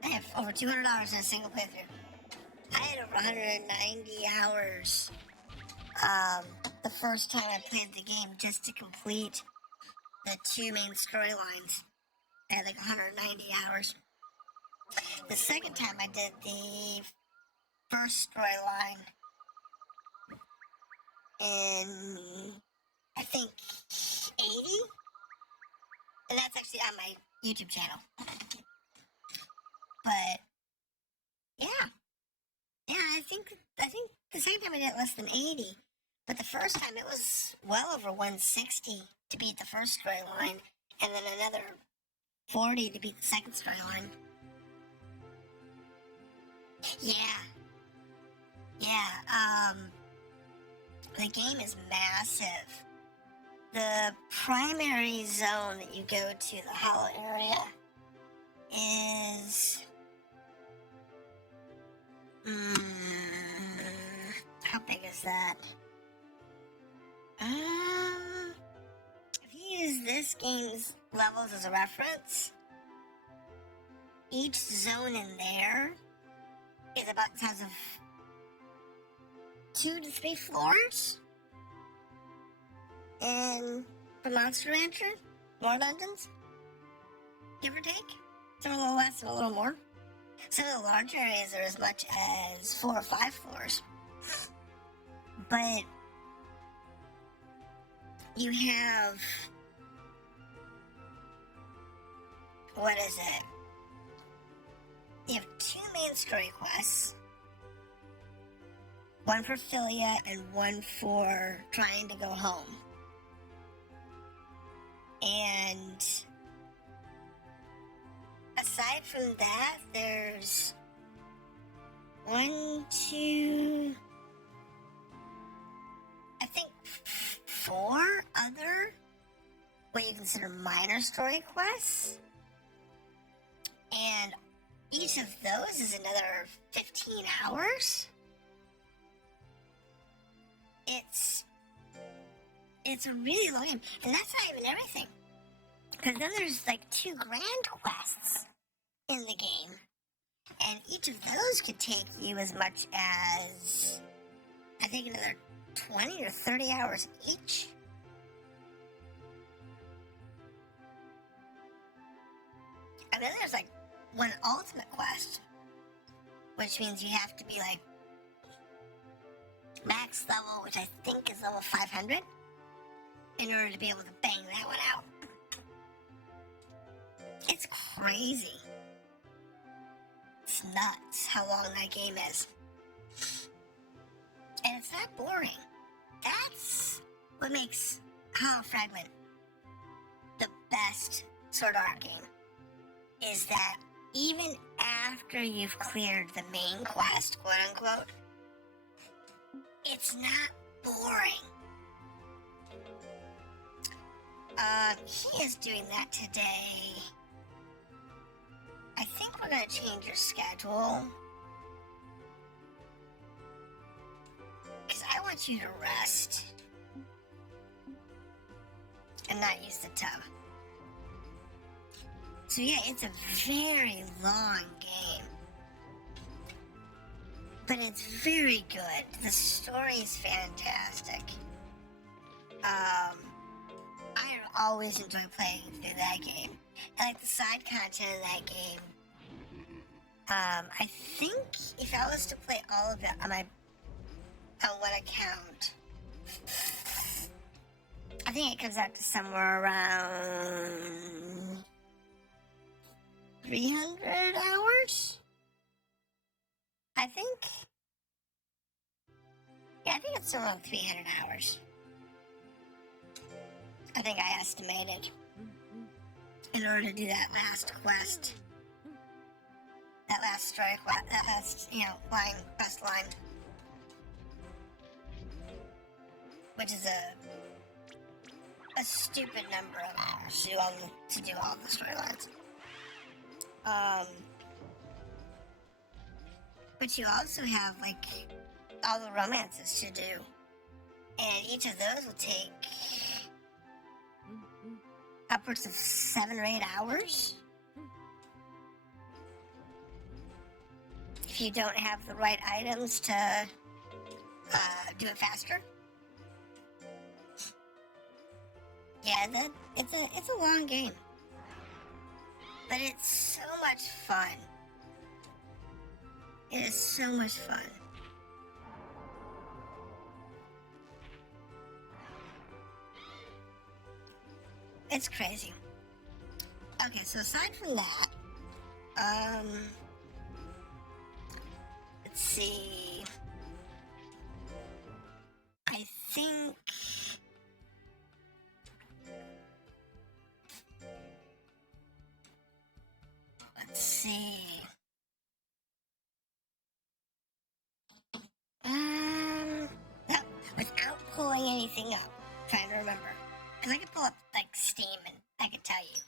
I have over 200 hours on a single playthrough. I had over 190 hours the first time I played the game just to complete the two main storylines. I had like 190 hours. The second time I did the first storyline in, I think, 80? And that's actually on my YouTube channel. But Yeah, yeah. I think the second time I did it less than 80, but the first time it was well over 160 to beat the first storyline, and then another 40 to beat the second storyline. Yeah, yeah. The game is massive. The primary zone that you go to, the hollow area, is how big is that? If you use this game's levels as a reference, each zone in there is about the size of 2 to 3 floors. And for Monster Rancher, more dungeons, give or take. Some are a little less, some a little more. Some of the larger areas are as much as 4 or 5 floors. But you have, what is it? You have 2 main story quests. One for Philia and one for trying to go home. And aside from that, there's 1, 2, I think 4 other what you consider minor story quests. And each of those is another 15 hours. It's a really long game, and that's not even everything. Because then there's like 2 grand quests in the game, and each of those could take you as much as, I think, another 20 or 30 hours each. And then there's like one ultimate quest, which means you have to be like max level, which I think is level 500, in order to be able to bang that one out. It's crazy. It's nuts how long that game is. And it's not boring. That's what makes Hollow Fragment the best Sword Art game. Is that even after you've cleared the main quest, quote unquote, it's not boring. He is doing that today. I think we're gonna change your schedule. Because I want you to rest. And not use the tub. So yeah, it's a very long game. But it's very good. The story is fantastic. I always enjoy playing through that game. I like the side content of that game. I think if I was to play all of it on one account, I think it comes out to somewhere around 300 hours. I think it's around 300 hours. I think I estimated in order to do that last quest, that last story quest, that last, quest line, which is a stupid number of hours to do all the storylines. But you also have like all the romances to do, and each of those will take upwards of 7 or 8 hours. If you don't have the right items to do it faster. Yeah, it's a long game, but it's so much fun. It is so much fun. It's crazy. Okay, so aside from that, let's see. I think. Let's see. No, without pulling anything up. Trying to remember. Because I could pull up, like, Steam and I could tell you.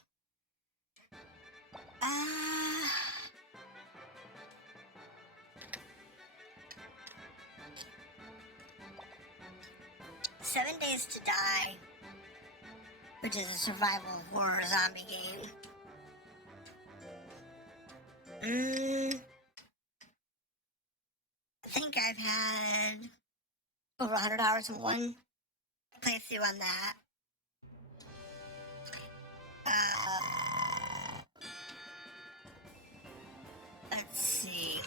7 Days to Die, which is a survival horror zombie game. I think I've had over 100 hours in one playthrough on that. Let's see.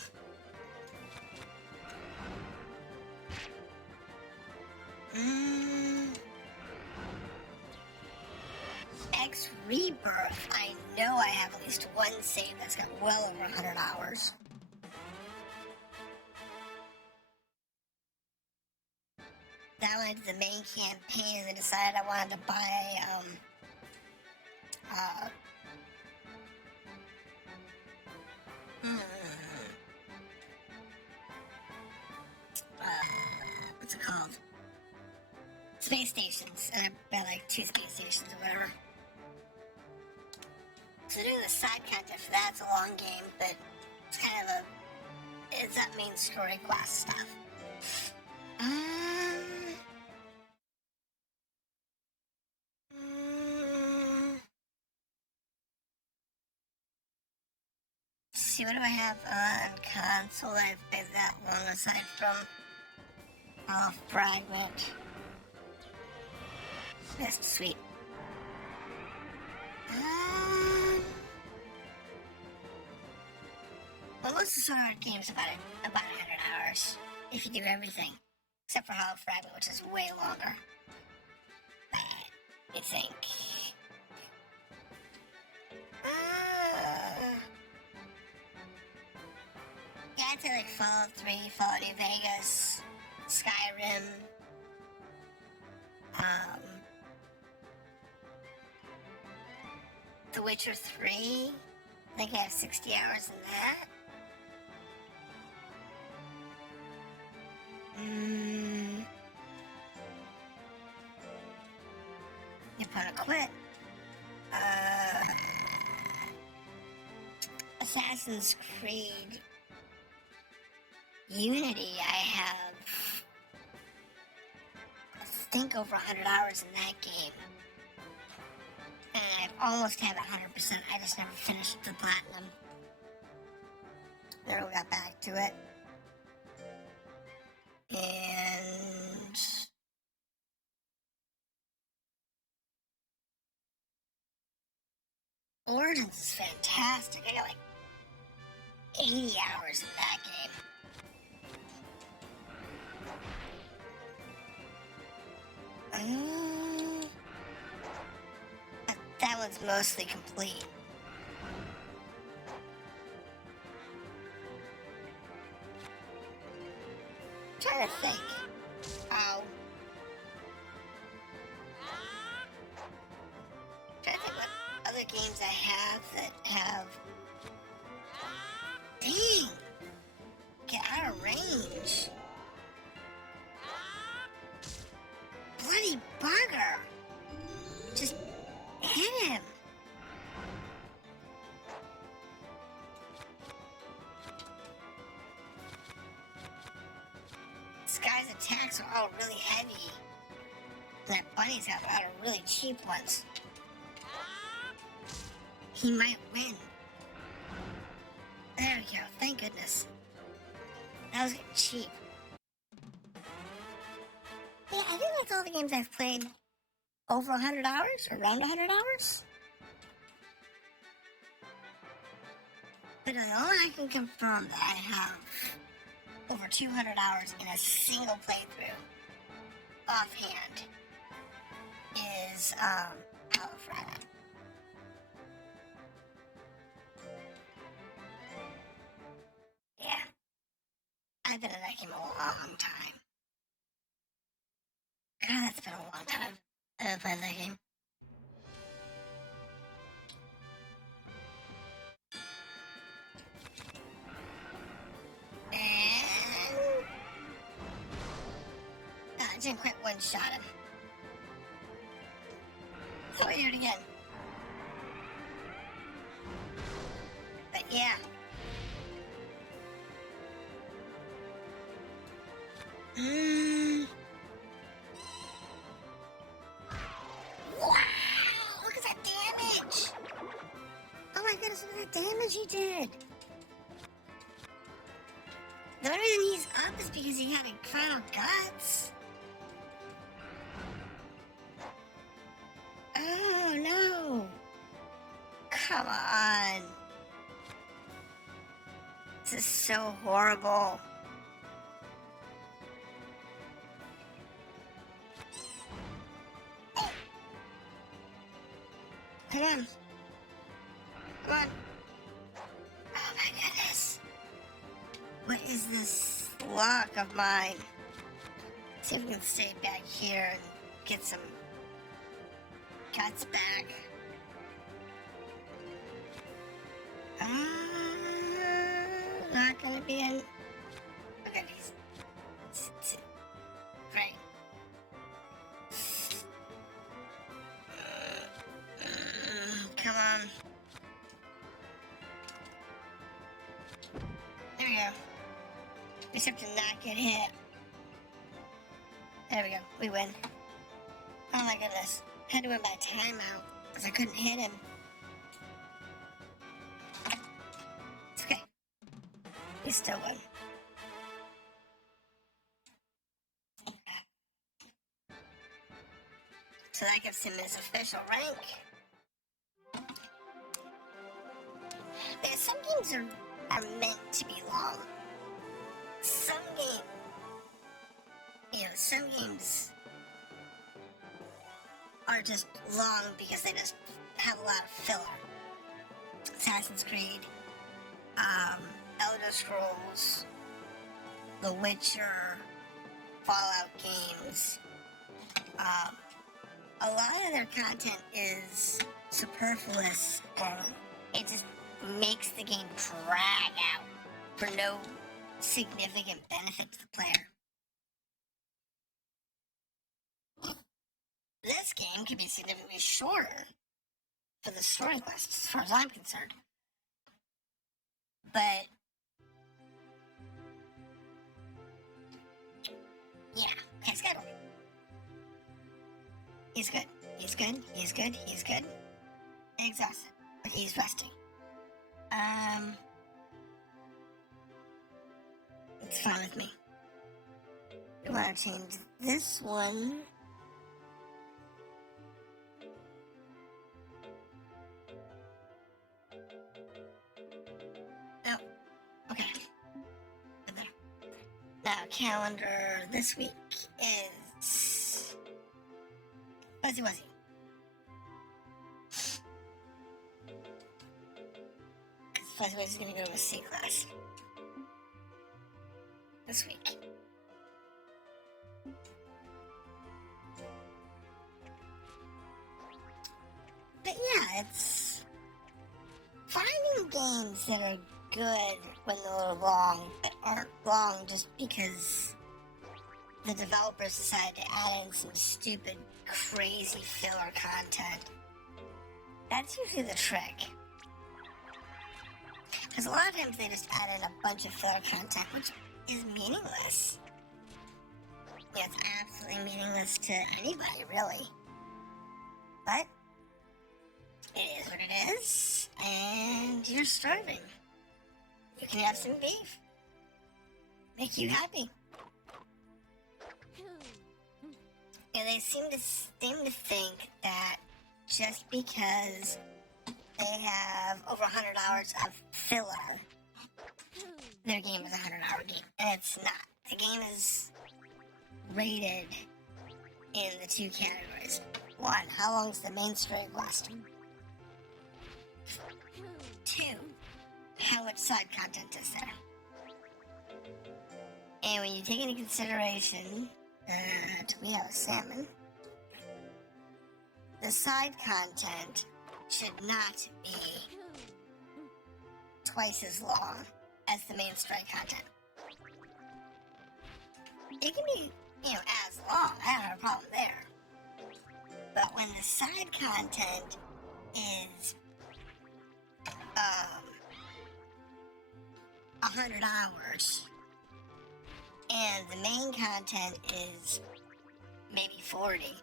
X Rebirth. I know I have at least one save that's got well over 100 hours. That went to the main campaign and then decided I wanted to buy, what's it called? Space stations, and I bought like 2 space stations or whatever. So doing the side content for that's a long game, but it's kind of it's that main story quest stuff. See, what do I have on console that I've played that long aside from Fragment? That's sweet. Well, most of the Sword Art games about 100 hours if you do everything, except for Hollow Fragment, which is way longer. I think. Yeah, I'd say like Fallout 3, Fallout New Vegas, Skyrim. The Witcher 3. I think I have 60 hours in that. You're gonna quit. Assassin's Creed Unity, I have, I think, over 100 hours in that game. And I've almost had 100%, I just never finished the platinum. Never got back to it. And Origins is fantastic. I got like 80 hours in that game. That one's mostly complete. I'm trying to think. I'm trying to think what other games I have that have. Dang! Get out of range. Bloody bugger! Just hit him! This guy's attacks are all really heavy. And that bunny's got a lot of really cheap ones. He might win. There we go, thank goodness. That was getting cheap. Yeah, I think that's all the games I've played over 100 hours, or around 100 hours. But the only I can confirm that I have over 200 hours in a single playthrough, offhand, is Hollow Fragment. I've been in that game a long time. God, that's been a long time I've played that game. And I didn't quite one-shot him. So I do it again. But yeah. Wow! Look at that damage! Oh my goodness, look at that damage he did! The only reason he's up is because he had a final guts. Oh no! Come on! This is so horrible. Come on. Come on. Oh my goodness. What is this luck of mine? See if we can stay back here and get some guts back. Not gonna be in. Okay, right. Come on. There we go. We just have to not get hit. There we go. We win. Oh my goodness. I had to win by timeout because I couldn't hit him. It's okay. We still won. So that gives him his official rank. But some games are meant to be long. Some games are just long because they just have a lot of filler. Assassin's Creed, Elder Scrolls, The Witcher, Fallout games. A lot of their content is superfluous, or it just makes the game drag out for no significant benefit to the player. This game can be significantly shorter for the story quests, as far as I'm concerned. But yeah, he's good. He's good. He's good. He's good. He's good. Exhausted, but he's resting. It's fine with me. I want to change this one. No. Okay. There. Now, calendar this week is Fuzzy Wuzzy. Fuzzy Wuzzy's gonna go to a C class this week. But yeah, it's finding games that are good when they're long, but aren't long just because the developers decided to add in some stupid, crazy filler content. That's usually the trick. Because a lot of times they just add in a bunch of filler content, which is meaningless. Yeah, it's absolutely meaningless to anybody, really. But it is what it is, and you're starving. You can have some beef. Make you happy. And they seem to think that just because they have over 100 hours of filler, their game is a 100-hour game. And it's not. The game is rated in the two categories. One, how long is the main story last? Two, how much side content is there? And when you take into consideration that we have a salmon, the side content should not be twice as long as the main story content. It can be, as long. I don't have a problem there. But when the side content is 100 hours and the main content is maybe 40,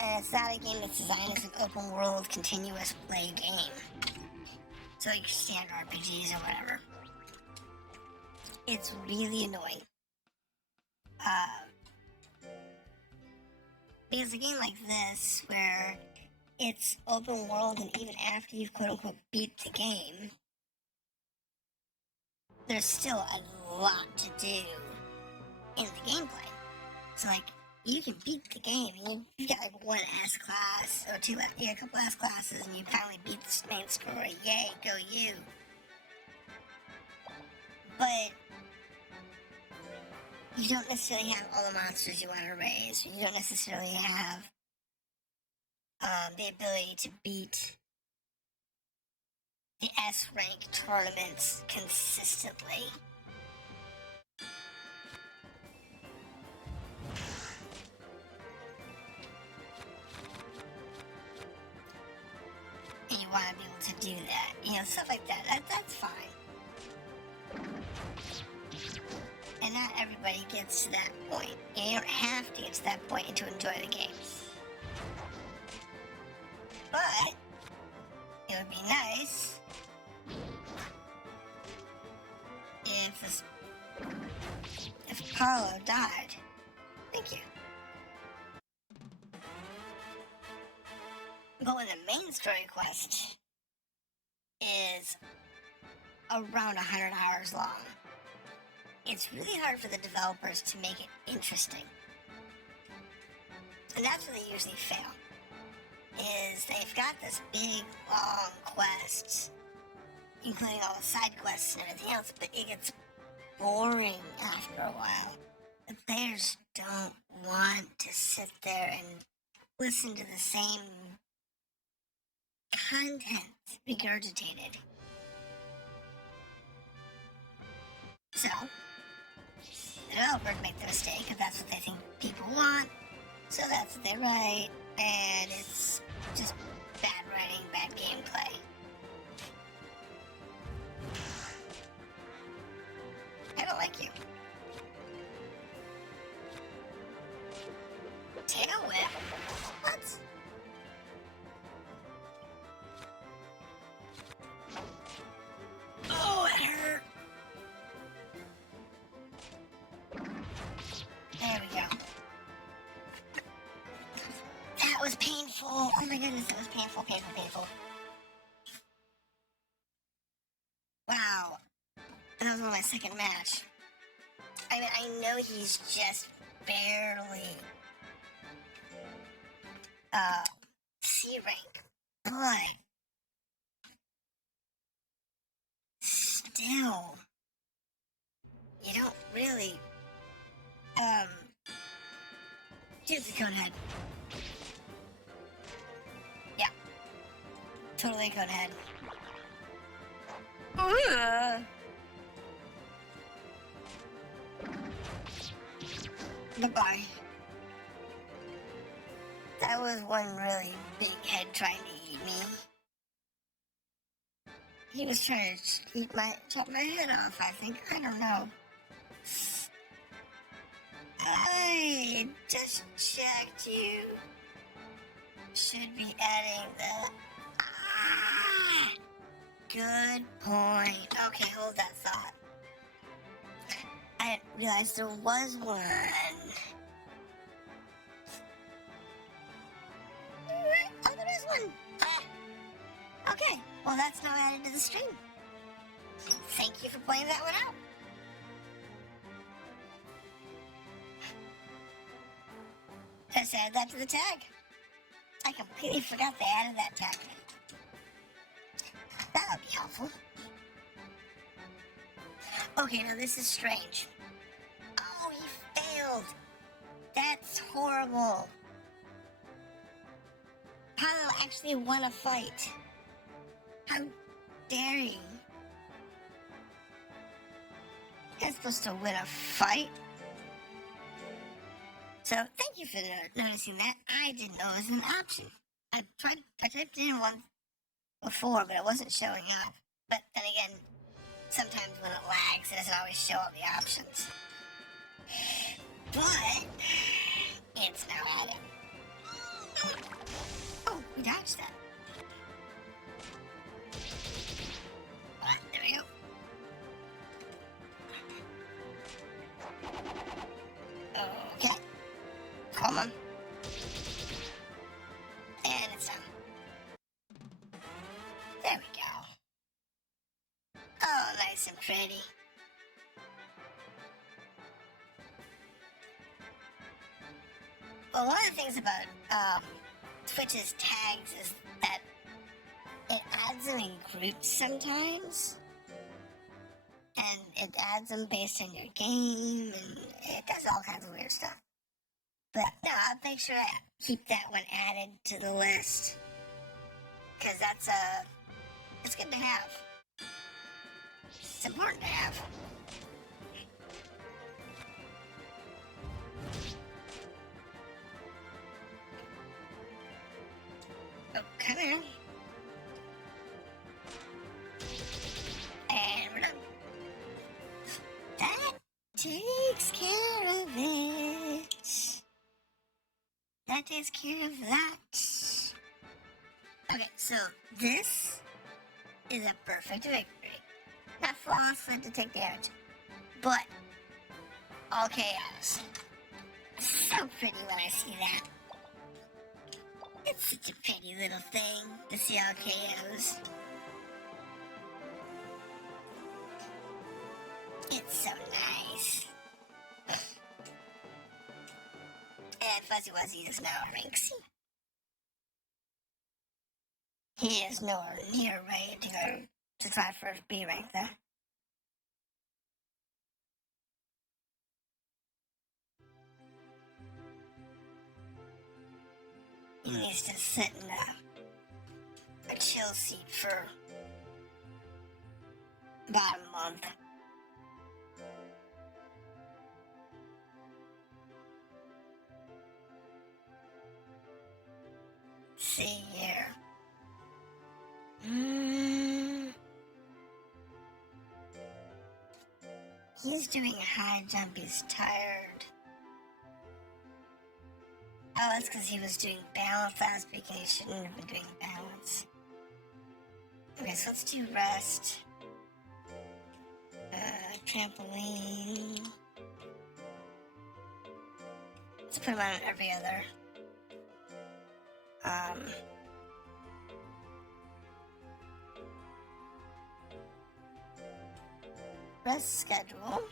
and it's not a game that's designed as an open world continuous play game, so like standard RPGs or whatever, it's really annoying. Because a game like this, where it's open world and even after you've quote unquote beat the game, there's still a lot to do in the gameplay. So like, you can beat the game, you got like one S class, or two, a couple S classes, and you finally beat the main story, yay, go you. But you don't necessarily have all the monsters you want to raise. You don't necessarily have the ability to beat the S rank tournaments consistently. And you want to be able to do that. Stuff like that. That's fine. And not everybody gets to that point. You don't have to get to that point to enjoy the game. But it would be nice if Apollo died. Thank you. But when the main story quest is around 100 hours long, it's really hard for the developers to make it interesting. And that's where they usually fail. Is they've got this big, long quest, including all the side quests and everything else, but it gets boring after a while. The players don't want to sit there and listen to the same content regurgitated. So, the developers make the mistake because that's what they think people want, so that's what they write, and it's just bad writing, bad gameplay. I don't like you. Tail whip? What? Oh, it hurt. There we go. That was painful. Oh my goodness, it was painful. Wow. That was my second match. I mean, I know he's just barely C rank, but still, you don't really here's the cone head. Yeah. Totally cone head. Bye-bye. That was one really big head trying to eat me. He was trying to chop my head off, I think. I don't know. I just checked you. Should be adding the... Good point. Okay, hold that thought. I didn't realize there was one. Oh, there is one. Okay, well that's now added to the stream. Thank you for pointing that one out. Just add that to the tag. I completely forgot they added that tag. That would be helpful. Okay, now this is strange. Oh, he failed. That's horrible. Paolo actually won a fight. How dare you? You're supposed to win a fight. So thank you for noticing that. I didn't know it was an option. I typed in one before, but it wasn't showing up. But then again, sometimes when it lags, it doesn't always show up the options. But it's now added. Oh, we dodged that. Ah, there we go. Okay. Come on. And it's done. There we go. Oh, nice and pretty. Well, one of the things about Twitch's tags is that it adds them in groups sometimes. And it adds them based on your game, and it does all kinds of weird stuff. But no, I'll make sure I keep that one added to the list. Because it's good to have. It's important to have. Oh, come on. And we're done. That takes care of it. That takes care of that. Okay, so this is a perfect victory. Not flawless, but to take damage. But all chaos. So pretty when I see that. It's such a pretty little thing to see all KOs. It's so nice. And Fuzzy Wuzzy is now a rank C. He is nowhere near ready to go to try for B rank though. He needs to sit in a chill seat for about a month. See here. He's doing a high jump, he's tired. Oh, that's because he was doing balance last week and he shouldn't have been doing balance. Okay, so let's do rest. Trampoline. Let's put him on every other. Rest schedule.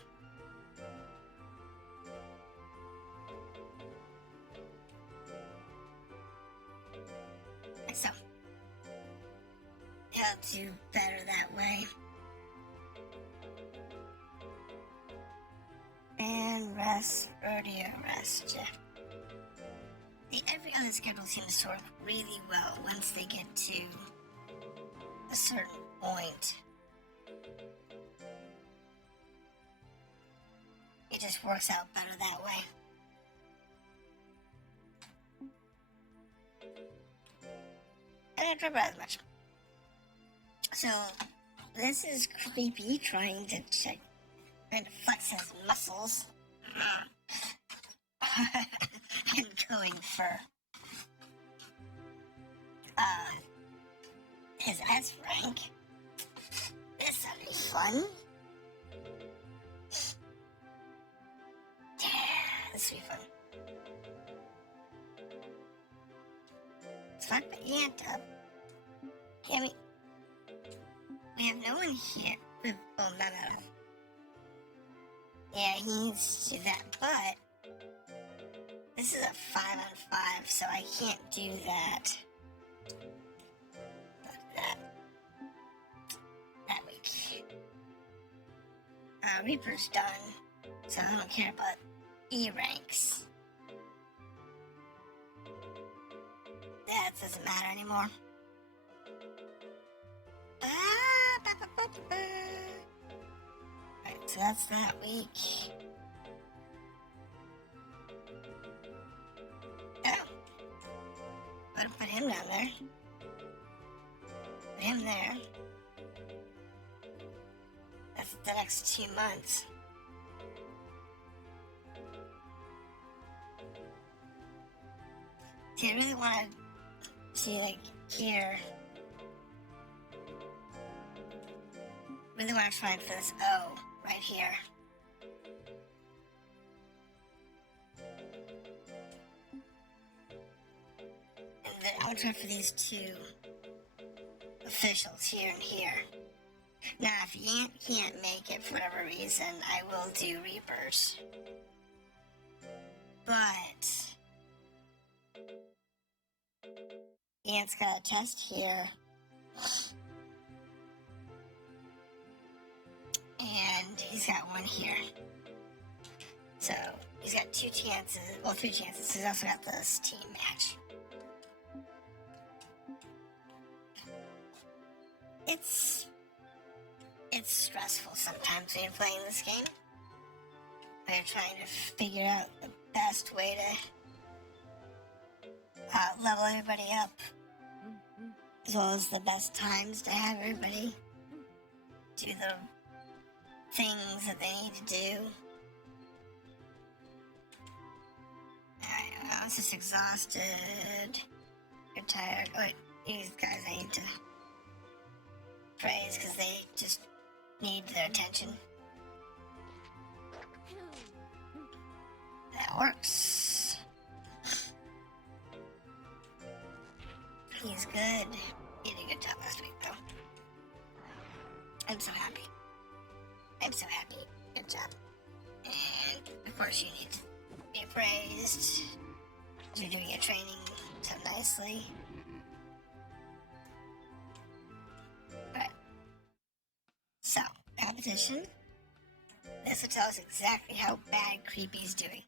So, he'll do better that way. And rest, rodeo rest. The every other schedule seems to work really well once they get to a certain point. It just works out better that way. I don't remember as much. So, this is Creepy trying to flex his muscles. And going for his S rank. This will be fun. This will be fun. It's fun, but he ain't up. Yeah, we have no one here. Oh, no. Yeah, he needs to do that, but this is a 5-on-5, so I can't do that. Not that week. Reaper's done, so I don't care about E ranks. That doesn't matter anymore. Alright, so that's that week. Oh. Better put him down there. Put him there. That's the next 2 months. See, I really want to see, like, here. Really want to try for this O right here. And then I'll try for these 2 officials here and here. Now, if you can't make it for whatever reason, I will do Reapers. But Ant's got a test here. And he's got one here. So he's got 2 chances, well, 3 chances. He's also got this team match. It's stressful sometimes when you're playing this game. When you're trying to figure out the best way to level everybody up. As well as the best times to have everybody do the things that they need to do. I was just exhausted. You're tired. Oh, these guys I need to praise because they just need their attention. That works. He's good. He did a good job last week, though. I'm so happy. I'm so happy. Good job. And, of course, you need to be praised. You're doing your training so nicely. Alright. So, competition. This will tell us exactly how bad Creepy's doing.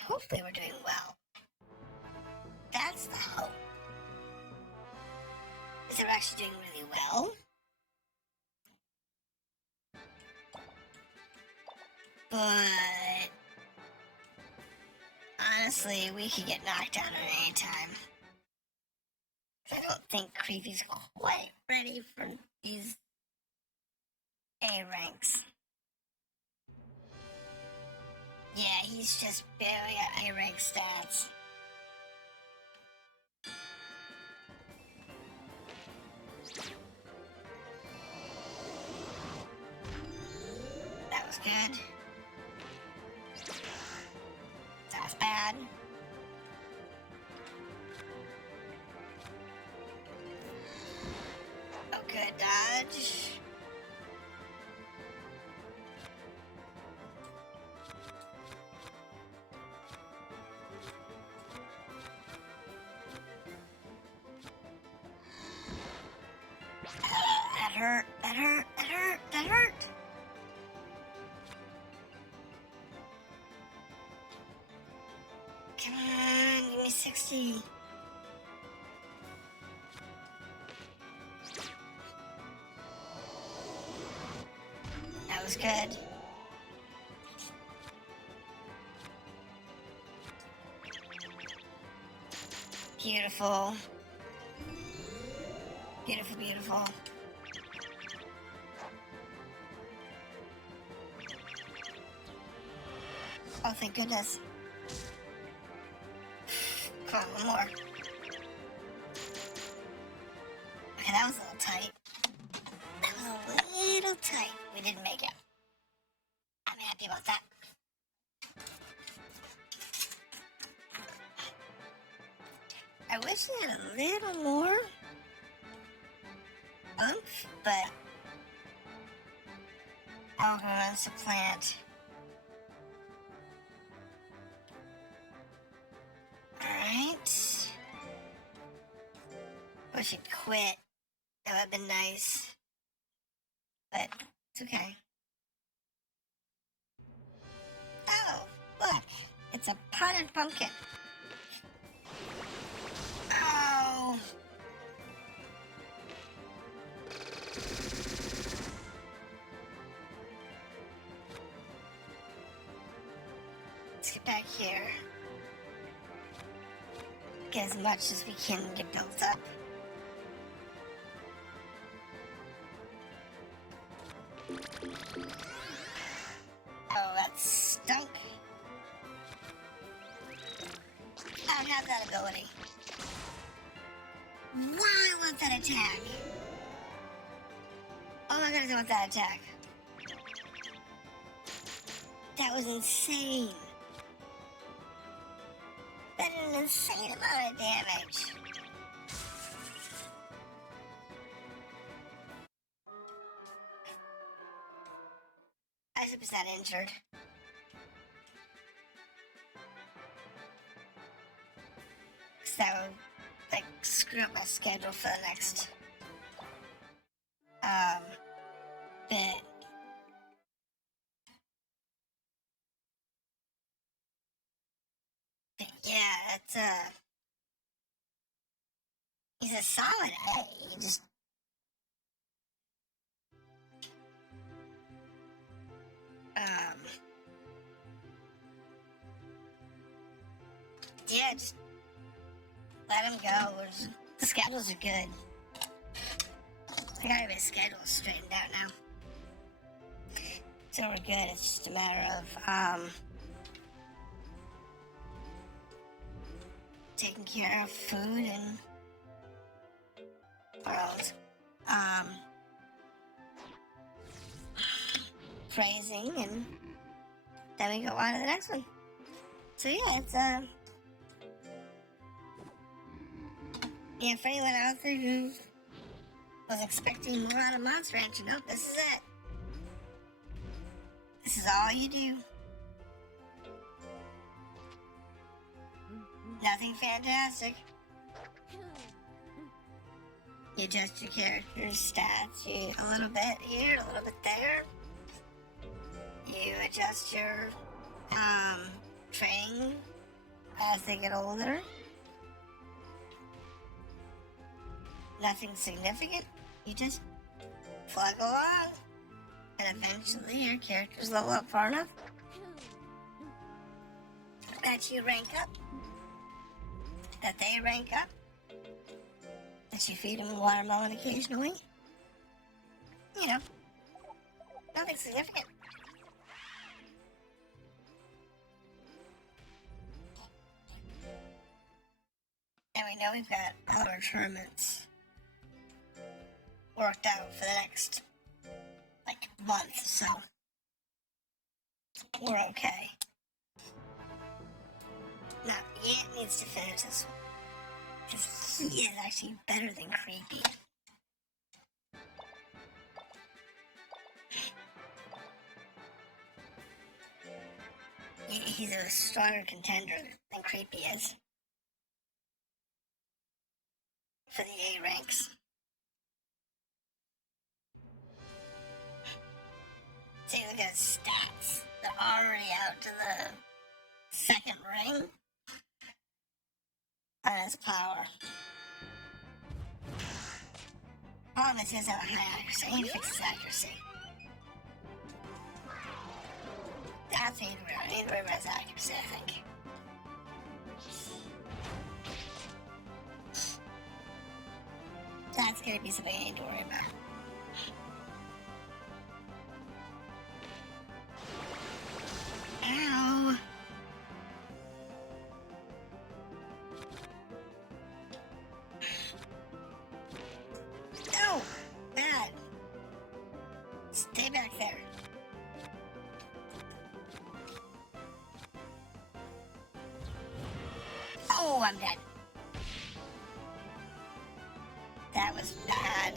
Hopefully we're doing well. That's the hope. Is it actually doing really well? But honestly, we could get knocked down at any time. I don't think Creepy's quite ready for these A ranks. Yeah, he's just barely at A rank stats. That was good. That was bad. Oh, good dodge. That hurt, that hurt, that hurt, that hurt. Come on, give me 60. That was good. Beautiful. Beautiful, beautiful. Oh, thank goodness. Come on, one more. Okay, that was a little tight. That was a little tight. We didn't make it. I'm happy about that. I wish they had a little more oomph, but algorithms to plant. Alright. Wish he'd quit. That would have been nice. But It's okay. Oh, look. It's a potted pumpkin. Oh. Let's get back here. Get as much as we can get built up. Oh, that stunk. I don't have that ability. Wow, I want that attack. Oh my goodness, I want that attack. That was insane. That did an insane amount of damage. I suppose that injured. So that would like screw up my schedule for the next bit. But yeah, it's he's a solid A. He just yeah, just let him go. The schedules are good. I got my schedule straightened out now. So we're good. It's just a matter of taking care of food and world. Praising, and then we go on to the next one. So yeah, it's yeah, for anyone out there who was expecting more out of Monster Rancher, nope, this is it. This is all you do. Nothing fantastic. You adjust your character's stats a little bit here, a little bit there. You adjust your training as they get older. Nothing significant. You just plug along, and eventually your characters level up far enough that you rank up, that they rank up, that you feed them a watermelon occasionally. You know, nothing significant. And we know we've got all our tournaments worked out for the next, like, month, so we're okay. Now, Yant needs to finish this one, because he is actually better than Creepy. He's a stronger contender than Creepy is for the A ranks. See, look at his stats. They're already out to the second ring on his power. Problem is he doesn't have a high accuracy. He fixes accuracy. That's what I need to worry about his accuracy, I think. That's gonna be something I need to worry about. Ow! No! Bad. Stay back there. Oh, I'm dead. That was bad.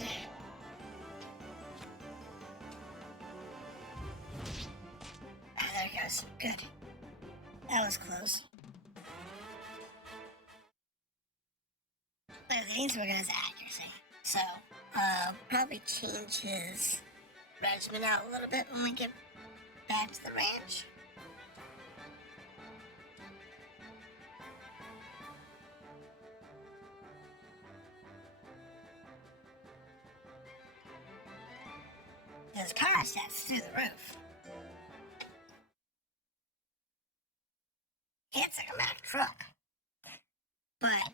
Ah, there it goes. Good. That was close. But the thing's working his accuracy. So, probably change his regiment out a little bit when we get back to the ranch. His car stats through the roof. It's like a Mack truck. But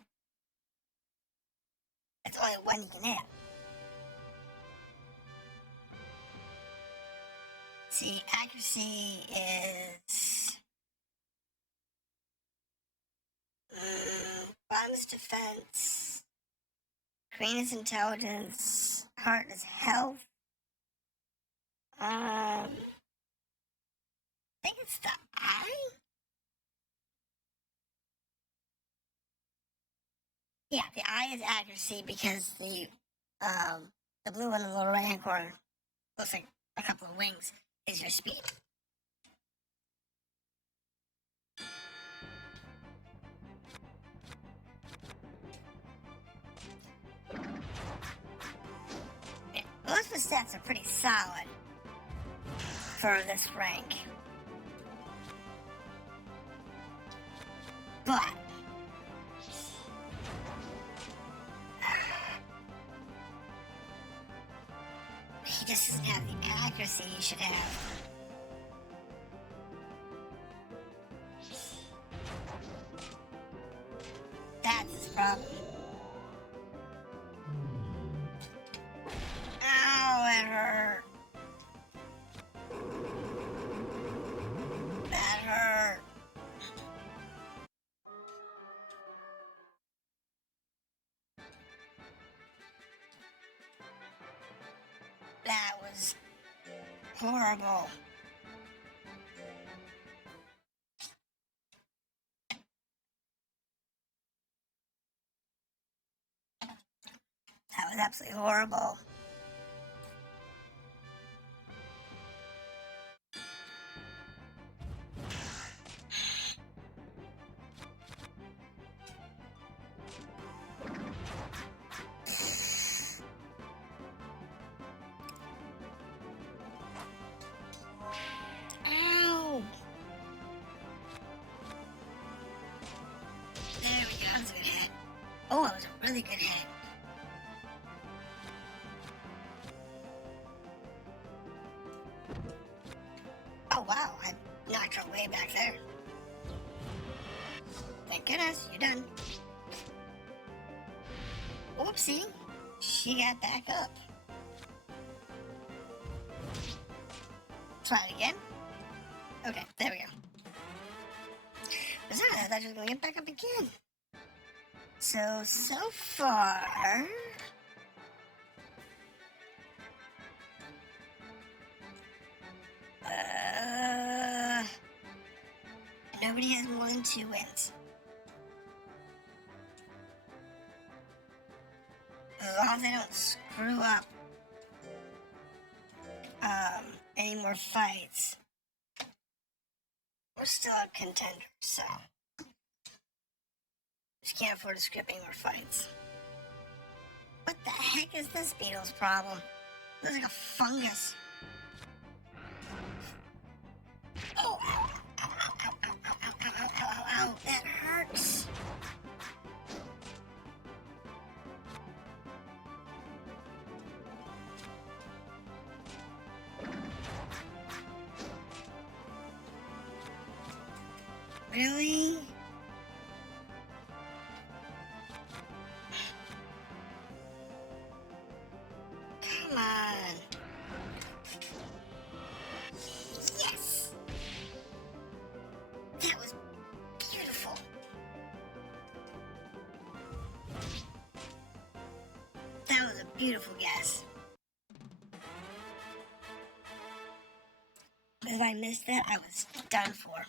it's only one you can hit. See, accuracy is bottom's defense, green is intelligence, heart is health. I think it's the eye. Yeah, the eye is accuracy because the blue one in the lower right hand corner looks like a couple of wings is your speed. Yeah, those stats are pretty solid for this rank. But he just doesn't have the accuracy he should have. That's his problem. Ow, it hurt. That hurt. That was horrible. That was absolutely horrible. Ow! There we go, that was a good hit. Oh, that was a really good hit. Oh wow, I knocked her way back there. Thank goodness, you're done. Whoopsie, she got back up. Try it again. Okay, there we go. Besides, I thought she was gonna get back up again. So far... nobody has more than 2 wins. As long as I don't screw up any more fights, we're still a contender, so just can't afford to skip any more fights. What the heck is this beetle's problem? It looks like a fungus. Oh, ow, ow, ow, ow, ow, ow, ow, ow, ow, ow, ow, that hurts. Really? Come on. Yes! That was beautiful. That was a beautiful guess. If I missed that, I was done for.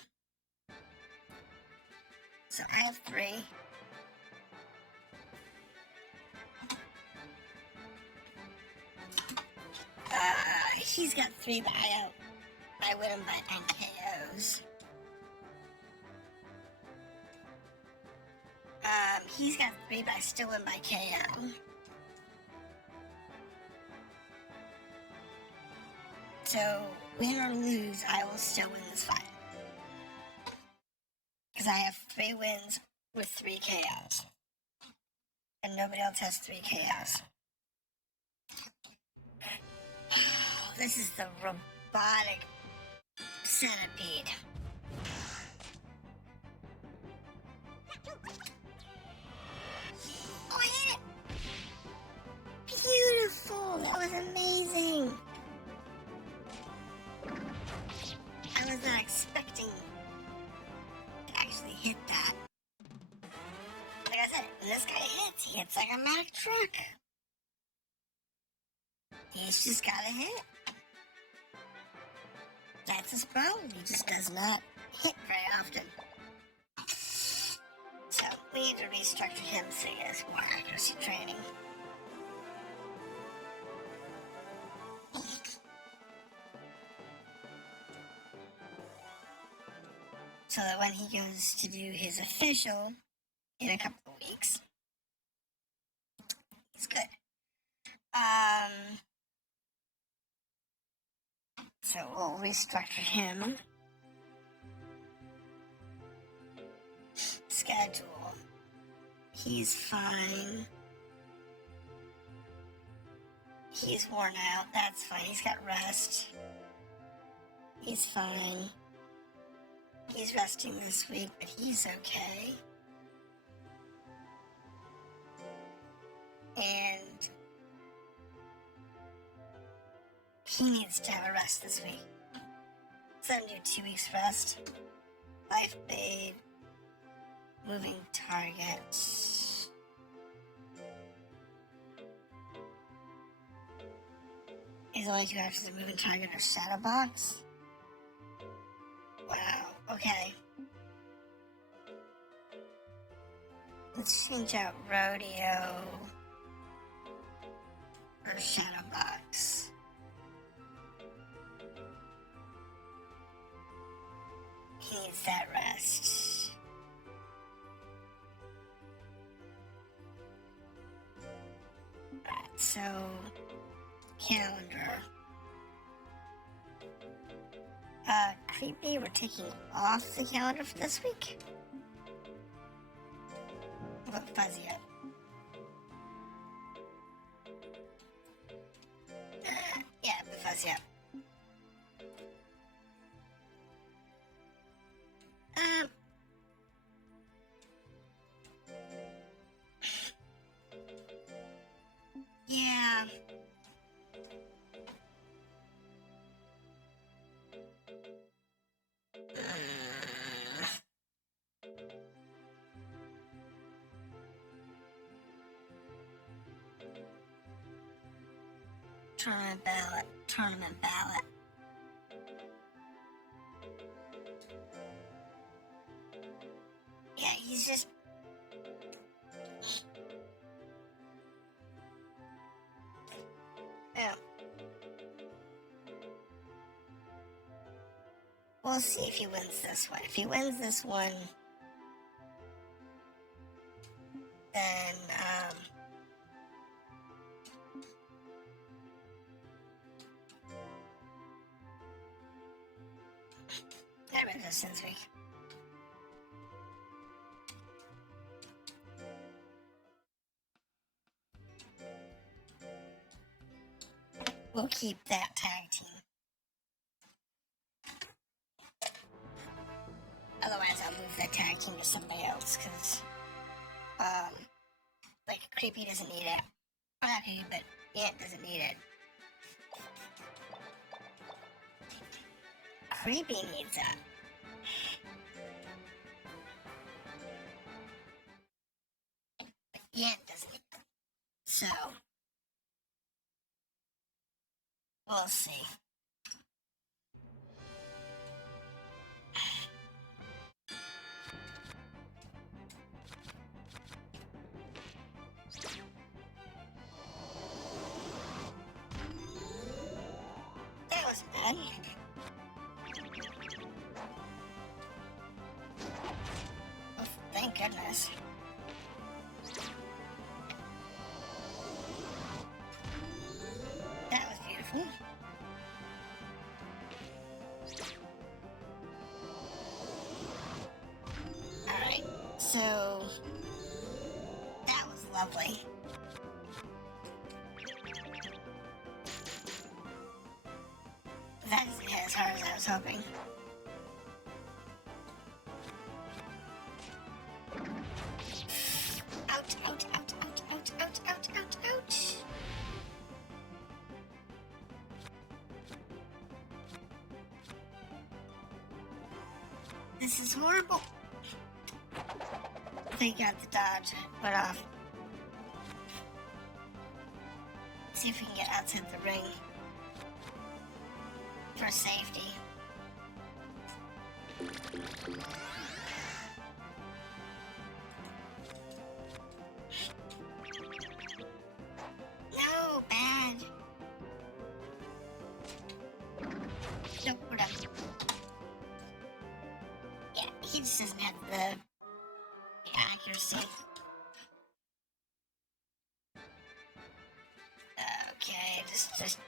So I have 3. He's got 3, but I win him by NKOs. He's got 3, but I still win by KO. So, win or lose, I will still win this fight. Because I have 3 wins with 3 KOs. And nobody else has 3 KOs. This is the robotic centipede. Oh, I hit it! Beautiful! That was amazing! I was not expecting to actually hit that. Like I said, when this guy hits, he hits like a Mack truck. He's just gotta hit. That's his problem. He just does not hit very often. So we need to restructure him so he has more accuracy training. So that when he goes to do his official in a couple of weeks, he's good. So we'll restructure him. Schedule. He's fine. He's worn out. That's fine. He's got rest. He's fine. He's resting this week, but he's okay. And he needs to have a rest this week. So I'm gonna do 2 weeks rest. Life Blade. Moving targets. His only 2 actions of moving target are shadow box. Wow, okay. Let's change out rodeo or shadow box. He needs that rest. Alright, so calendar. Creepy, we're taking off the calendar for this week. What about Fuzzy Up? Yeah, the Fuzzy Up. Yeah. Tournament ballot. Yeah, he's just... Yeah. We'll see if he wins this one. If he wins this one, then, I read this this week. We'll keep that tag team. Otherwise, I'll move that tag team to somebody else, because, like, Creepy doesn't need it. Or not Creepy, but Ant doesn't need it. Creepy needs that. But Ant doesn't need it. So, we'll see. That was bad. Oh, thank goodness. That was beautiful. lovely. That isn't as hard as I was hoping. Ouch, ouch, ouch, ouch, ouch, ouch, ouch, ouch, ouch. This is horrible. They got the dodge went off. See if we can get outside the ring for safety. No, bad. Nope, we're done. Yeah, he just doesn't have the accuracy. Okay, just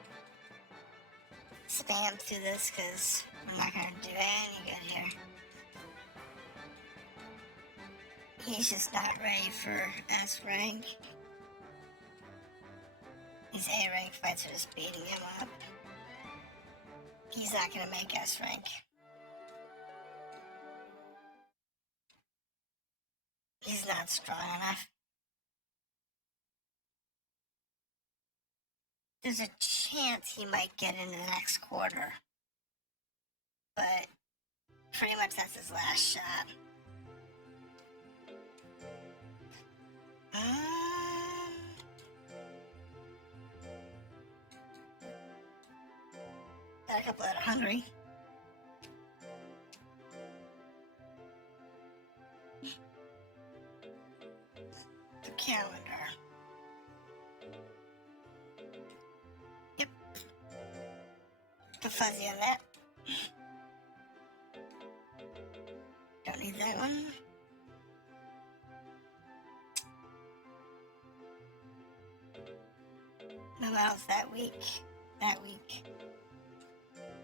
spam through this because we're not gonna do any good here. He's just not ready for S rank. These A rank fights are just beating him up. He's not gonna make S rank. He's not strong enough. There's a chance he might get in the next quarter. But pretty much that's his last shot. Got a couple that are hungry. The calendar. Yep. Put fuzzy on that. Don't need that one. No else that week. That week.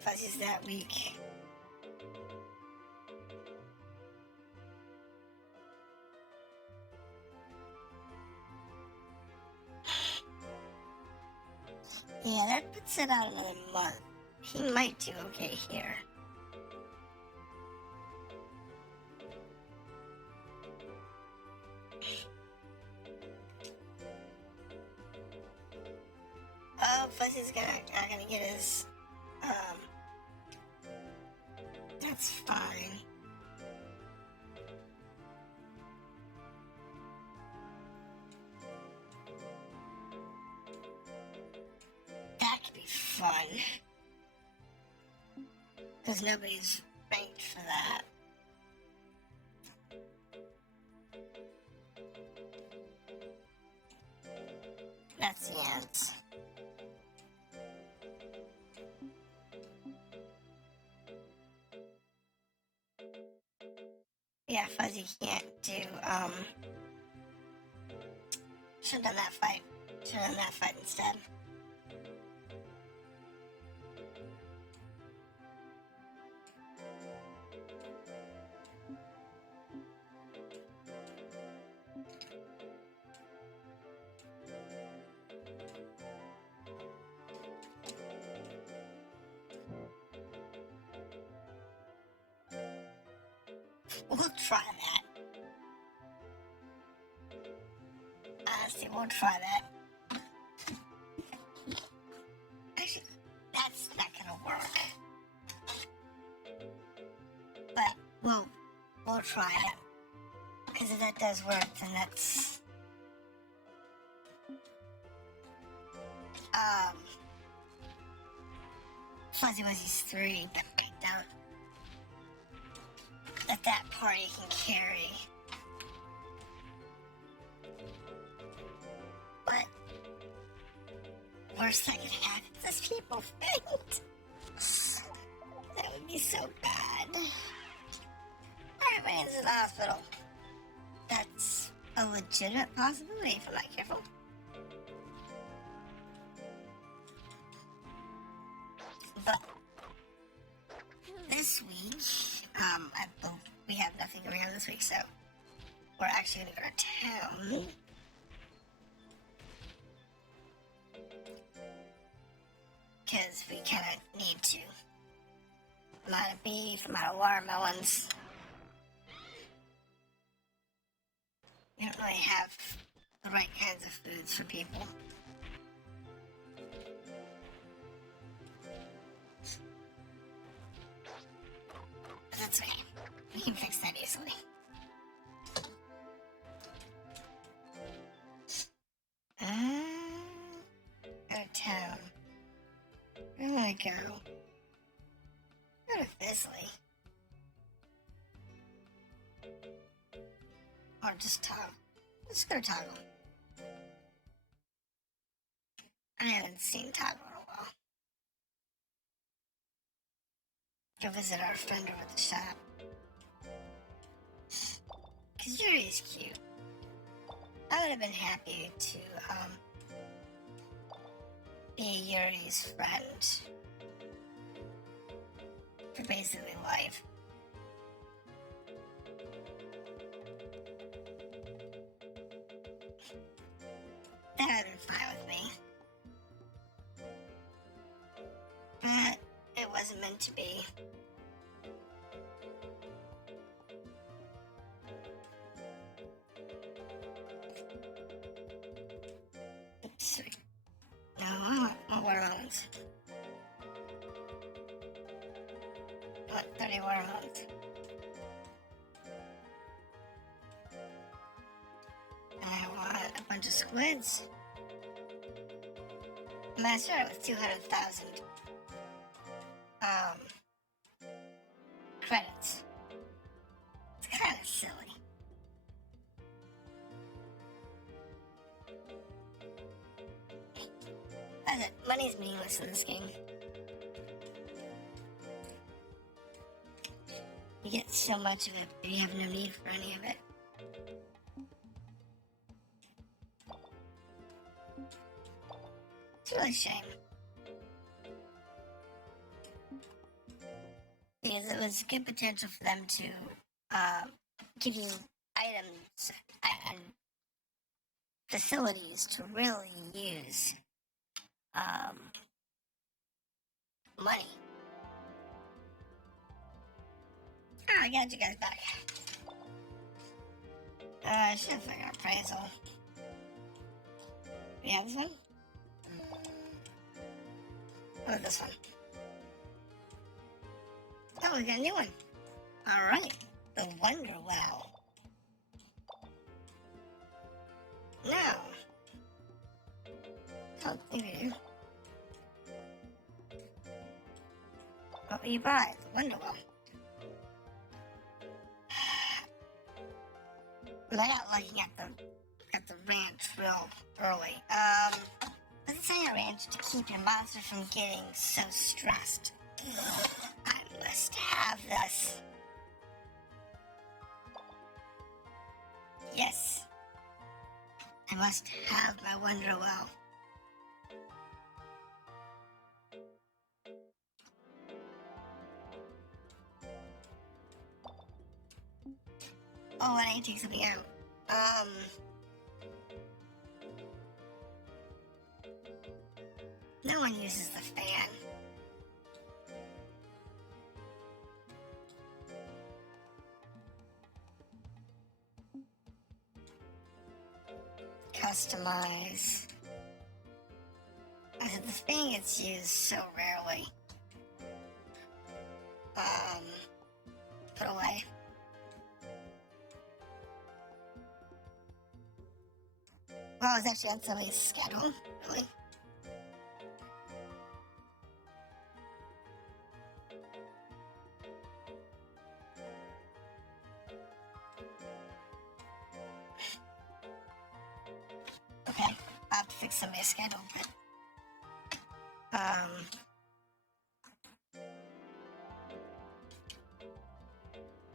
Fuzzy's that week. Yeah, that puts it out another month. He might do okay here. Oh, Fuzzy's not gonna get his, that's fine. That could be fun. Because nobody's ranked for that. That's the end. Yeah, Fuzzy can't do, should've done that fight. Should've done that fight instead. We'll try that. Honestly, we'll try that. Actually, that's not gonna work. But, we'll try it. Because if that does work, then that's... Fuzzy Wuzzy's 3, but I doubt that party can carry. But worst that could happen is people faint. That would be so bad. Alright, Wayne's in the hospital. That's a legitimate possibility if I'm not careful. But this week, we have nothing going on this week, so we're actually gonna go to town. because we kind of need to. I'm out of beef, I'm out of watermelons. We don't really have the right kinds of foods for people. But that's okay. We can fix that easily. Out of town. Where do I go? Go to Bisley. Or just Toggle. Let's go to Toggle. I haven't seen Toggle in a while. Go visit our friend over at the shop. Cause Yuri's cute. I would have been happy to, be Yuri's friend. For basically life. That would have been fine with me. But it wasn't meant to be. Oops. No, I want watermelons. I want 30 watermelons. I want a bunch of squids. I started with 200,000 credits. It's kind of silly. That's it. Money's meaningless in this game. You get so much of it, but you have no need for any of it. It's really a shame. Because it was good potential for them to give you items and facilities to really use money. Oh, I got you guys back. I should have figured out appraisal. We have this one? What is this one? Oh, we got a new one. Alright. The Wonder Well. Now. Oh, think we do. What will you buy? The Wonder Well. I got looking at the ranch real early. Let's say a ranch to keep your monster from getting so stressed. I must have this. Yes. I must have my Wonder Well. Oh, and I need to take something out. No one uses the fan. Customize. The thing gets used so rarely. Put away. Well, it's actually on somebody's schedule, really. Okay, I'll have to fix somebody's schedule, but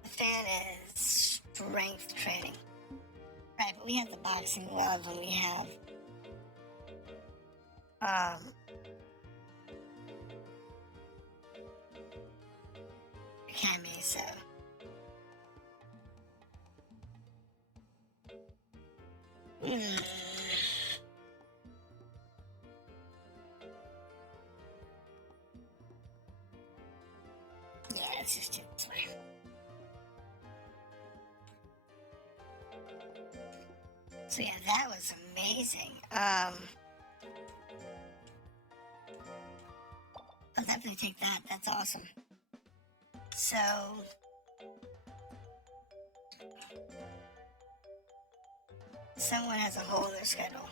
the fan is strength training. Right, but we have the boxing glove and we have Academy, so So yeah, that was amazing. I'll definitely take that. That's awesome. So someone has a hole in their schedule.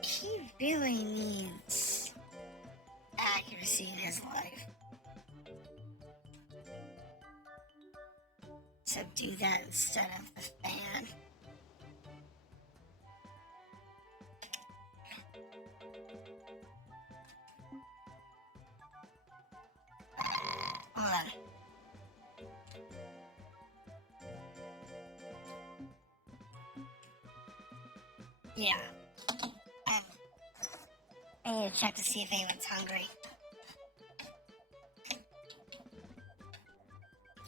He really needs accuracy in his life. So do that instead of the fan. Hold on. Yeah. I need to check to see if anyone's hungry.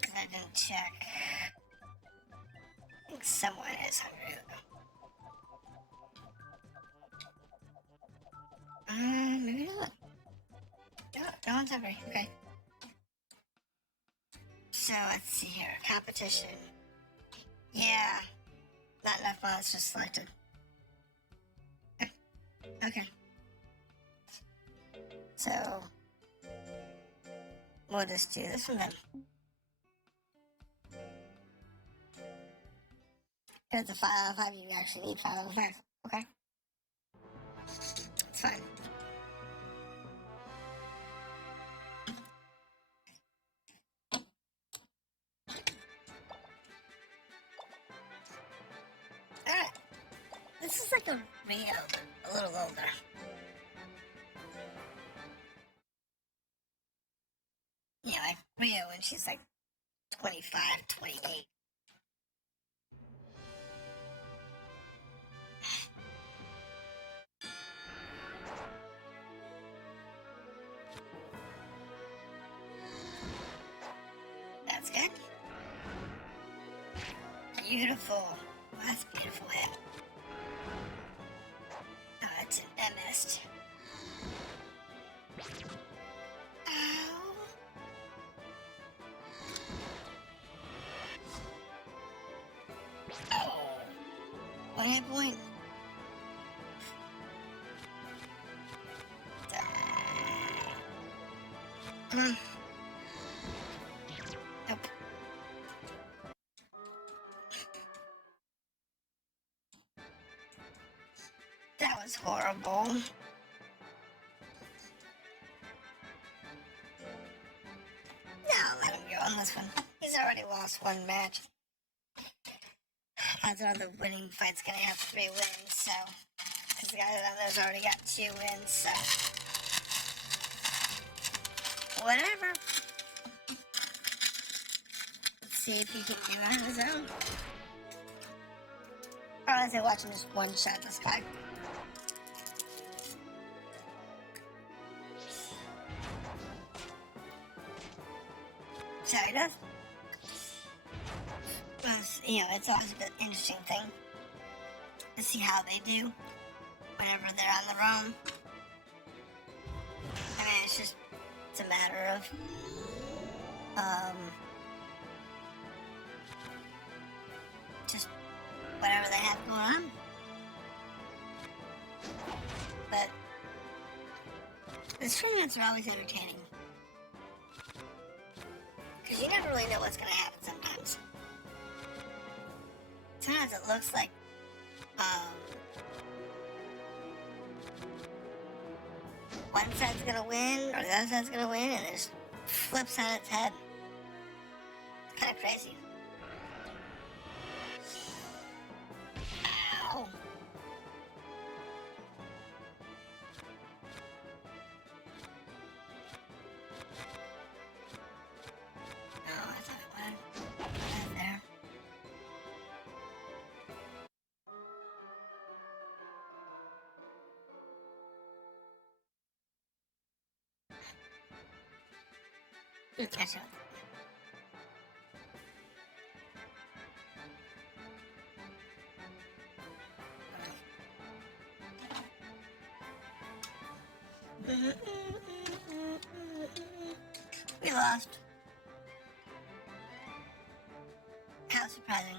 Because I didn't check. I think someone is hungry. Maybe not. No one's hungry. Okay. So let's see here. Competition. Yeah. Not enough monsters selected. Okay. So we'll just do this one then. Here's a 5 out of 5. You actually need 5 out of 5. Okay. It's fine. Alright. This is like a Rio, a little older. Yeah, like Rio when she's like 25, 28. That's good. Beautiful. Well, that's a beautiful hit. Oh, it's an MS. Ow. Oh. What hit point? Nope. That was horrible. No, let him go on this one. He's already lost one match. Odds are the winning fight's gonna have 3 wins, so. Because the guy that there's already got 2 wins, so. Whatever. Let's see if he can do it on his own. Or unless I watch him just one shot this guy. So he does. You know, it's always an interesting thing to see how they do whenever they're on their own. I mean, it's a matter of, just whatever they have going on. But the tournaments are always entertaining. Because you never really know what's going to happen sometimes. Sometimes it looks like, one side's going to win, or the other side's going to win, and it just flips on its head. It's kind of crazy. Ow. Oh, I thought it went right there. Catch up. We lost. How surprising.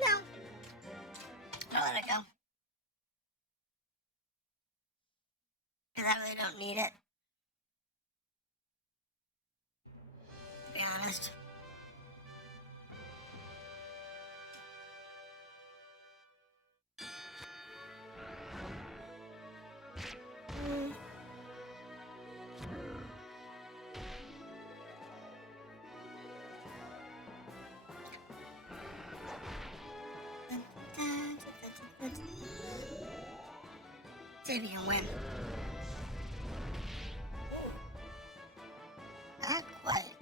No. I'll let it go. Because I really don't need it. To be honest. See if you can win. Not quite.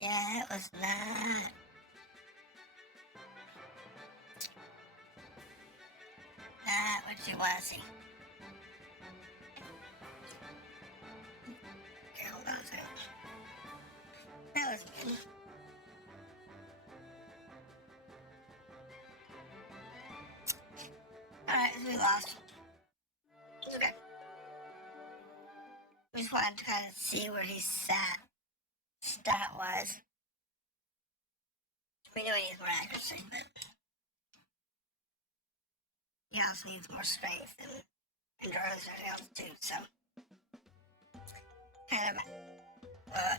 Yeah, it was not. Not what you want to see. Okay, hold on a second. That was good. Alright, so we lost. It's okay. We just wanted to kind of see where he stat wise. We know he needs more accuracy, but he also needs more strength and endurance and everything else too, so kind of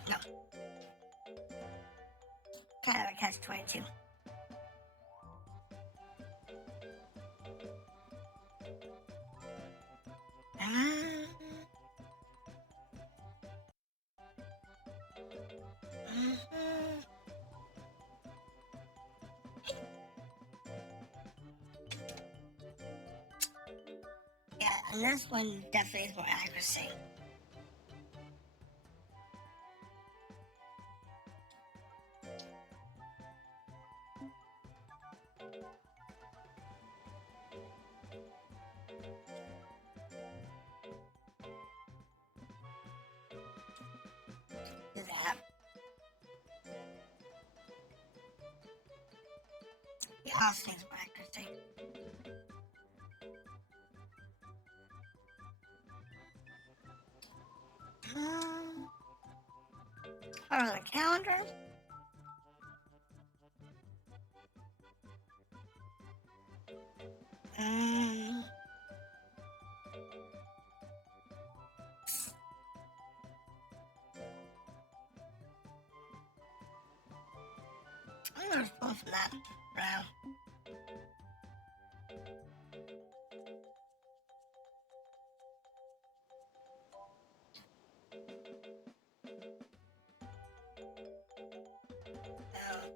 no. Kind of a catch-22. Yeah, and this one definitely is more accuracy. Do that. He also needs more accuracy. Or the calendar. I'm gonna pull from that round.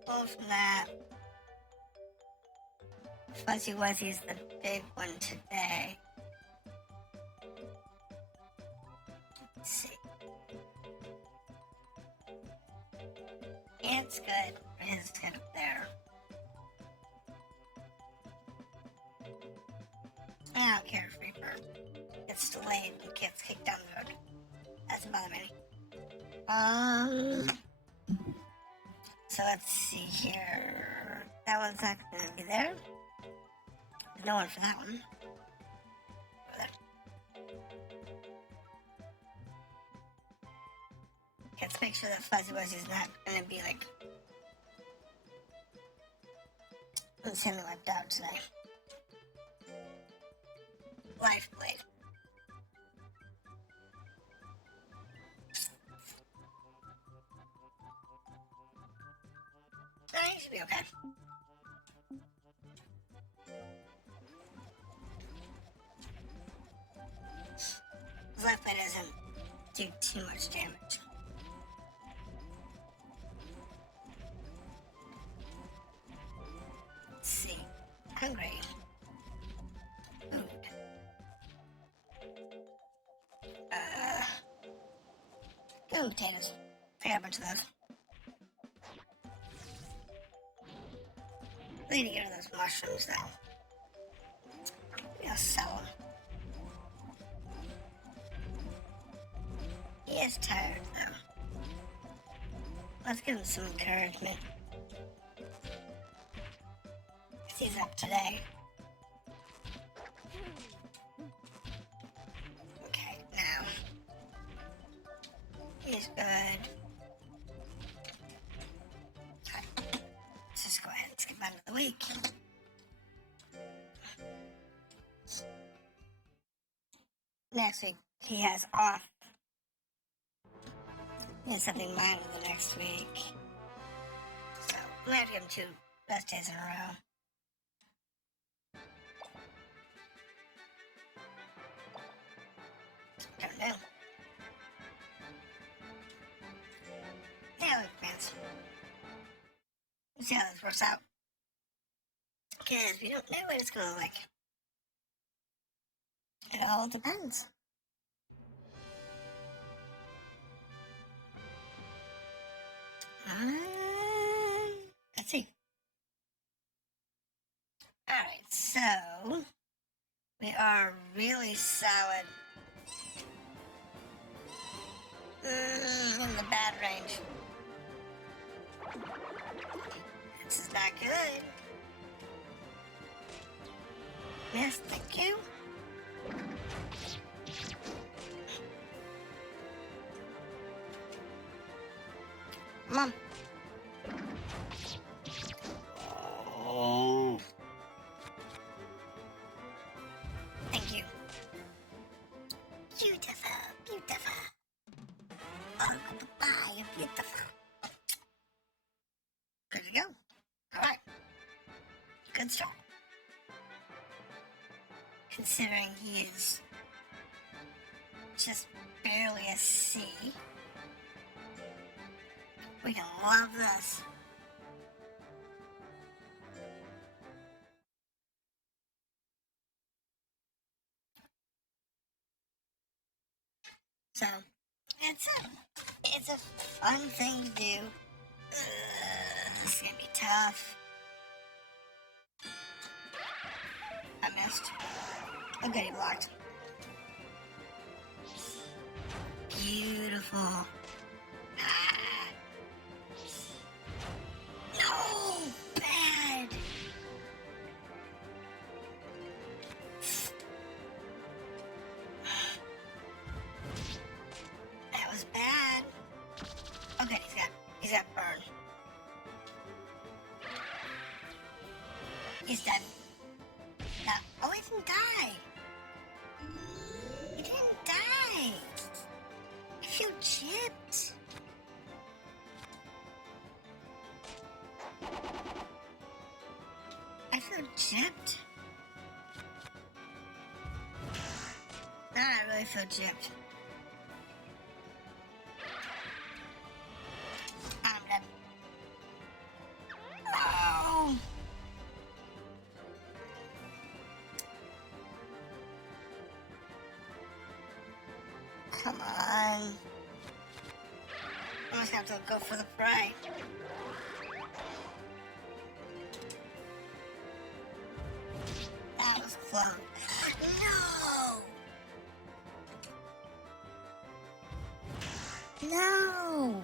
Pull from that. Fuzzy Wuzzy's the big one today. Let's see. It's good. His head up there. I don't care if Reaper gets delayed and gets kicked down the road. That's about me. So let's see here. That one's not gonna be there. There's no one for that one. Let's make sure that Fuzzy Wuzzy's not gonna be like insanely wiped out today. Life Blade. He should be okay. His Life Blade doesn't do too much damage. Let's see. Hungry. Food. Good potatoes. I got a bunch of those. We need to get rid of those mushrooms though. We gotta sell them. is tired, though. Let's give him some encouragement. He's up today. Okay, now. He's good. Okay. Let's just go ahead and skip on to the week. Next week, he has off. He has something minor the next week. So, we have to give him 2 best days in a row. Don't know. Yeah, look, fans. We'll see how this works out. Because we don't know what it's going to look like. It all depends. Let's see. Alright, so we are really solid in the bad range. This is not good. Yes, thank you. Mom. Oh. Thank you. Beautiful, beautiful. Oh, goodbye, you're beautiful. Good to go. Alright. Good start. Considering he is just barely a C. We can love this. So, it's a fun thing to do. This is gonna be tough. I missed. Oh, good, he blocked. Beautiful. Ah. No! Bad! That was bad. Okay, he's got burn. He's done. No. Oh, he didn't die. He didn't die. I feel chipped. I feel chipped. No, I really feel chipped. I'm done. Oh. Come on. I'm just gonna have to go for the fry. That was close. No! No!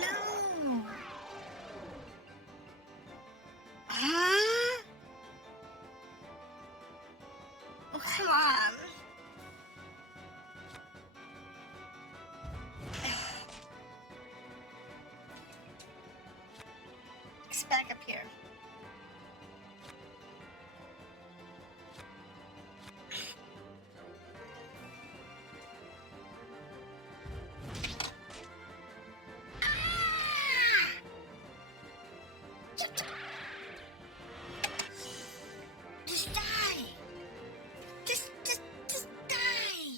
No! Huh? Oh, come on. It's back up here. Just die! Just die!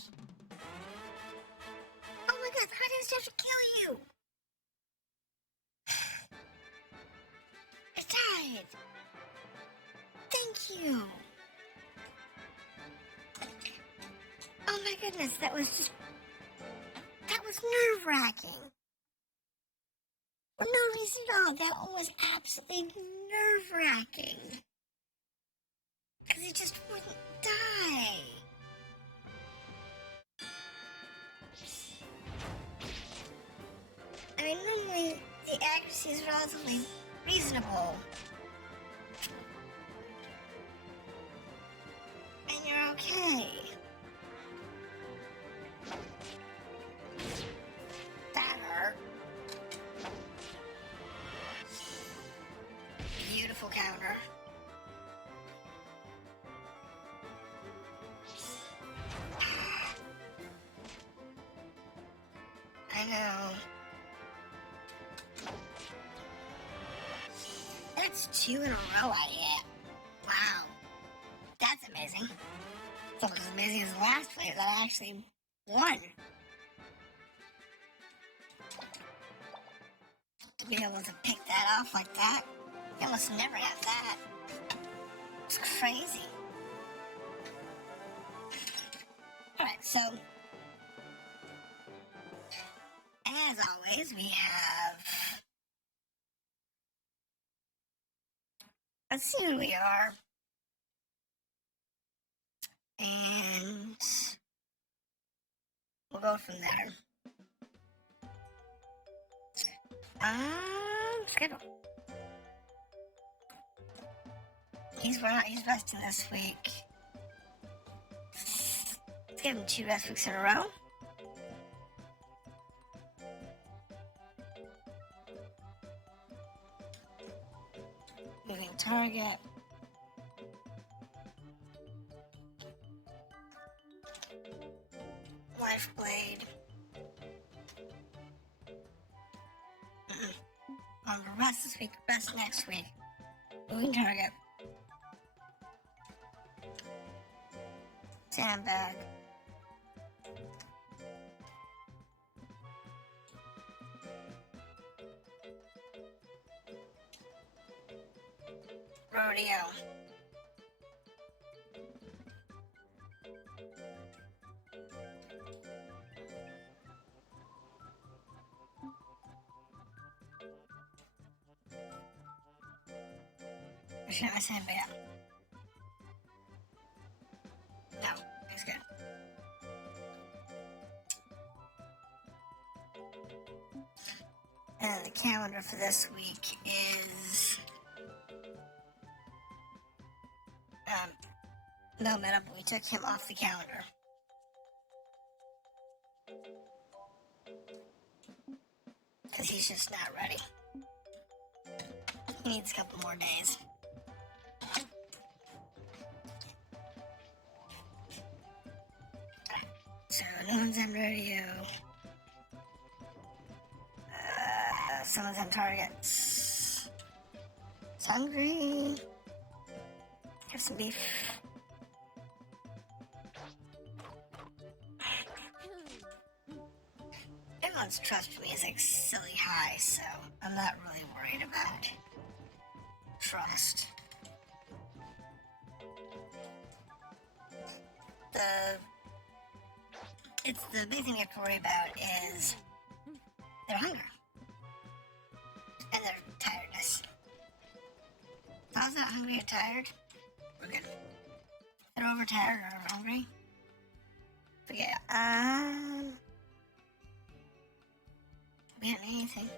Oh my god, how did it have to kill you? I died! Thank you! Oh my goodness, that was nerve-wracking. For no reason at all. That one was absolutely nerve-wracking. Because he just wouldn't die. I mean, normally the accuracy is relatively reasonable. And you're okay. That hurt. Beautiful counter. I know. That's 2 in a row I hit. Wow. That's amazing. It's almost as amazing as the last place that I actually won. To be able to pick that off like that, you almost never have that. It's crazy. Alright, so as always, we have, let's see who we are. And we'll go from there. Schedule. He's resting this week. Let's give him 2 rest weeks in a row. Moving target. Life blade. Rest this week, rest next week. Moving target. Sandbag. Rodeo. Should I say bad? No, it's good. And the calendar for this week is no matter, we took him off the calendar. Because he's just not ready. He needs a couple more days. So, no one's on radio. Someone's on targets. It's hungry. Have some beef. Everyone's trust for me is like silly high, so I'm not really worried about trust. The big thing you have to worry about is their hunger and their tiredness. As long as they're not hungry or tired, we're good. If they're overtired or hungry, forget. We don't need anything.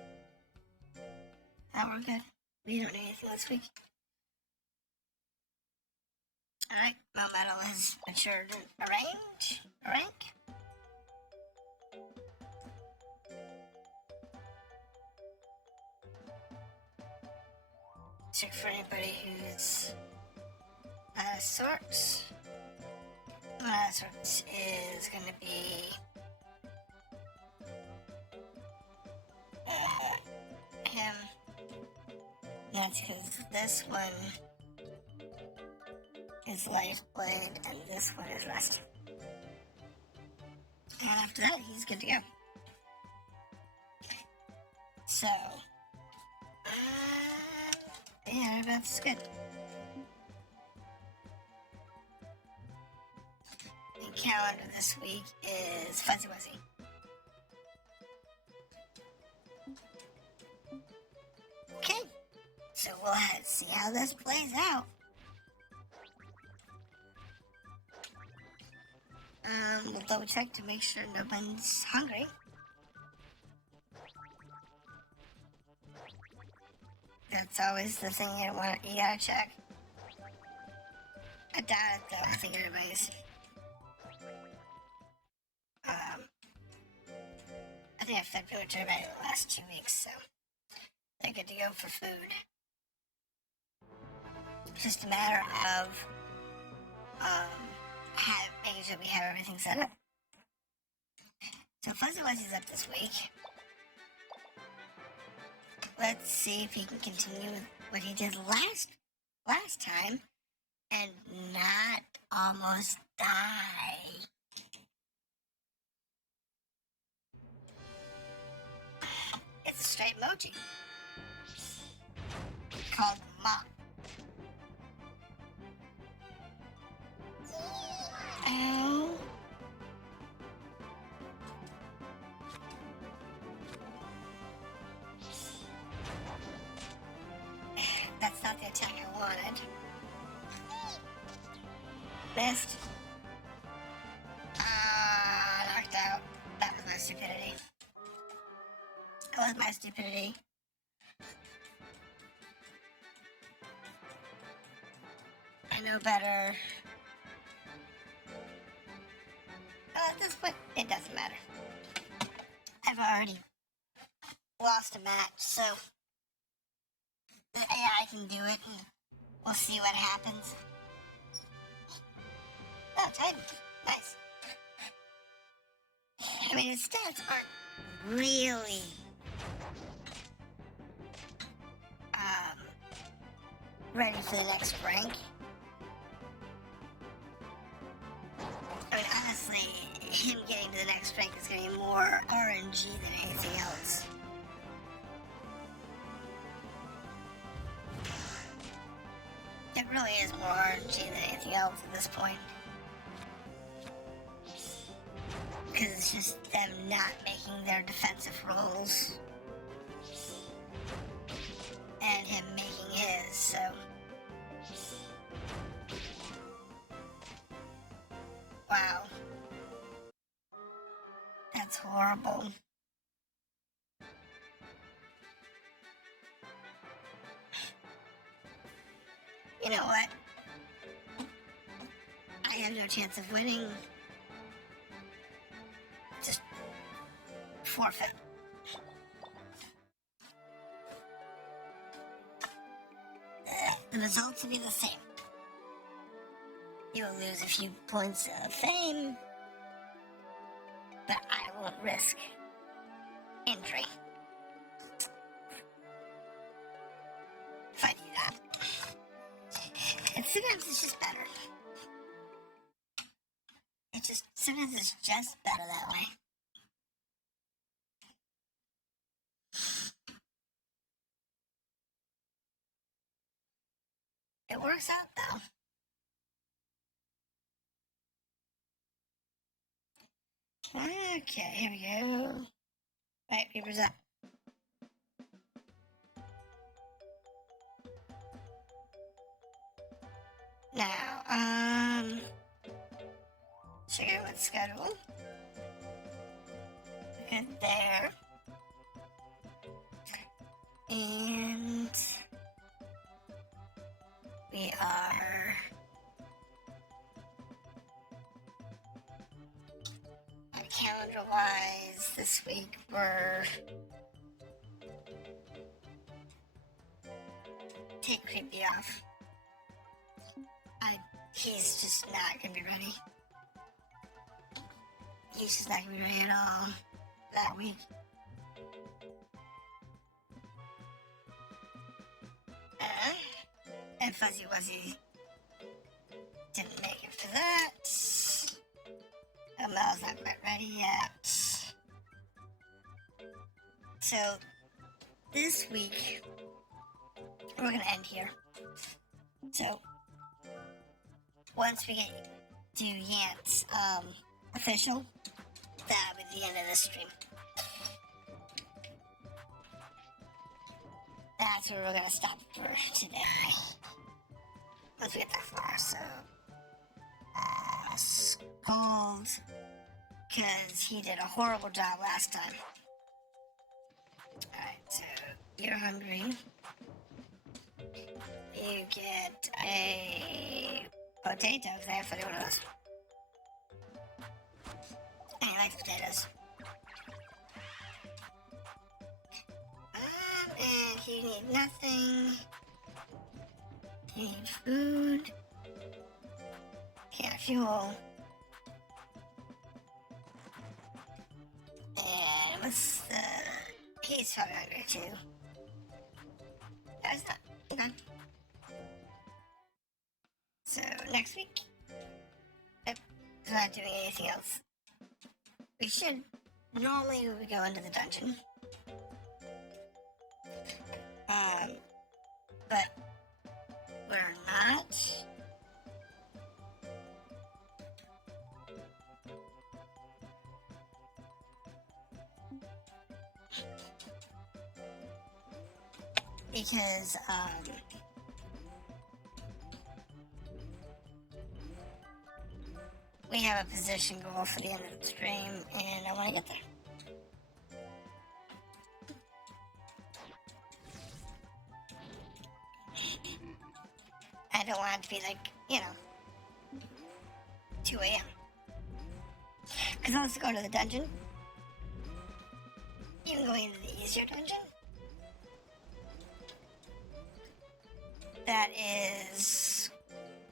We're good. We don't need anything this week. Alright, my medal has matured in a rank. Check for anybody who's out of sorts. Out of sorts is going to be him. That's because this one is life blade and this one is rest. And after that, he's good to go. So, yeah, that's good. The calendar this week is Fuzzy Wuzzy. Okay, So we'll see how this plays out. We'll double check to make sure nobody's hungry. That's always the thing you gotta check. I doubt it though. I think everybody's. I think I fed food to everybody the last 2 weeks, so they're good to go for food. It's just a matter of making sure we have everything set up. So Fuzzy Wuzzy's up this week. Let's see if he can continue with what he did last time and not almost die. It's a straight emoji called Mom. Oh. That's not the attack I wanted. Missed. Knocked out. That was my stupidity. That was my stupidity. I know better. At this point, it doesn't matter. I've already lost a match, so the AI can do it, and we'll see what happens. Oh, Titan. Nice. I mean, his stats aren't really ready for the next rank. I mean, honestly, him getting to the next rank is going to be more RNG than anything else. It really is more RNG than anything else at this point. Because it's just them not making their defensive rolls. And him making his, so. Wow. That's horrible. You know what? I have no chance of winning. Just forfeit. The results will be the same. You'll lose a few points of fame, but I won't risk injury. If I do that. And sometimes it's just better. Sometimes it's just better that way. It works out though. Okay, here we go. Right, paper's up. Now, check out what's schedule. Good there. And we are calendar-wise this week. We're take Creepy off. He's just not gonna be ready. He's just not gonna be ready at all that week. And Fuzzy Wuzzy didn't make it for that. Mel's not quite ready yet. So this week we're gonna end here. So once we get to Yant's official, that'll be the end of this stream. that's where we're gonna stop for today. Once we get that far, so Scold, because he did a horrible job last time. Alright, so you're hungry. You get a potato, because I have 41 of those. I like potatoes. And you need nothing. You need food. Can't fuel. And what's the... He's probably hungry too. That's not... Okay. So, next week, if we're not doing anything else, we should... Normally we would go into the dungeon. But we're not. Because, we have a position goal for the end of the stream, and I want to get there. I don't want it to be like, 2 a.m. Because I was going to the dungeon. Even going into the easier dungeon. That is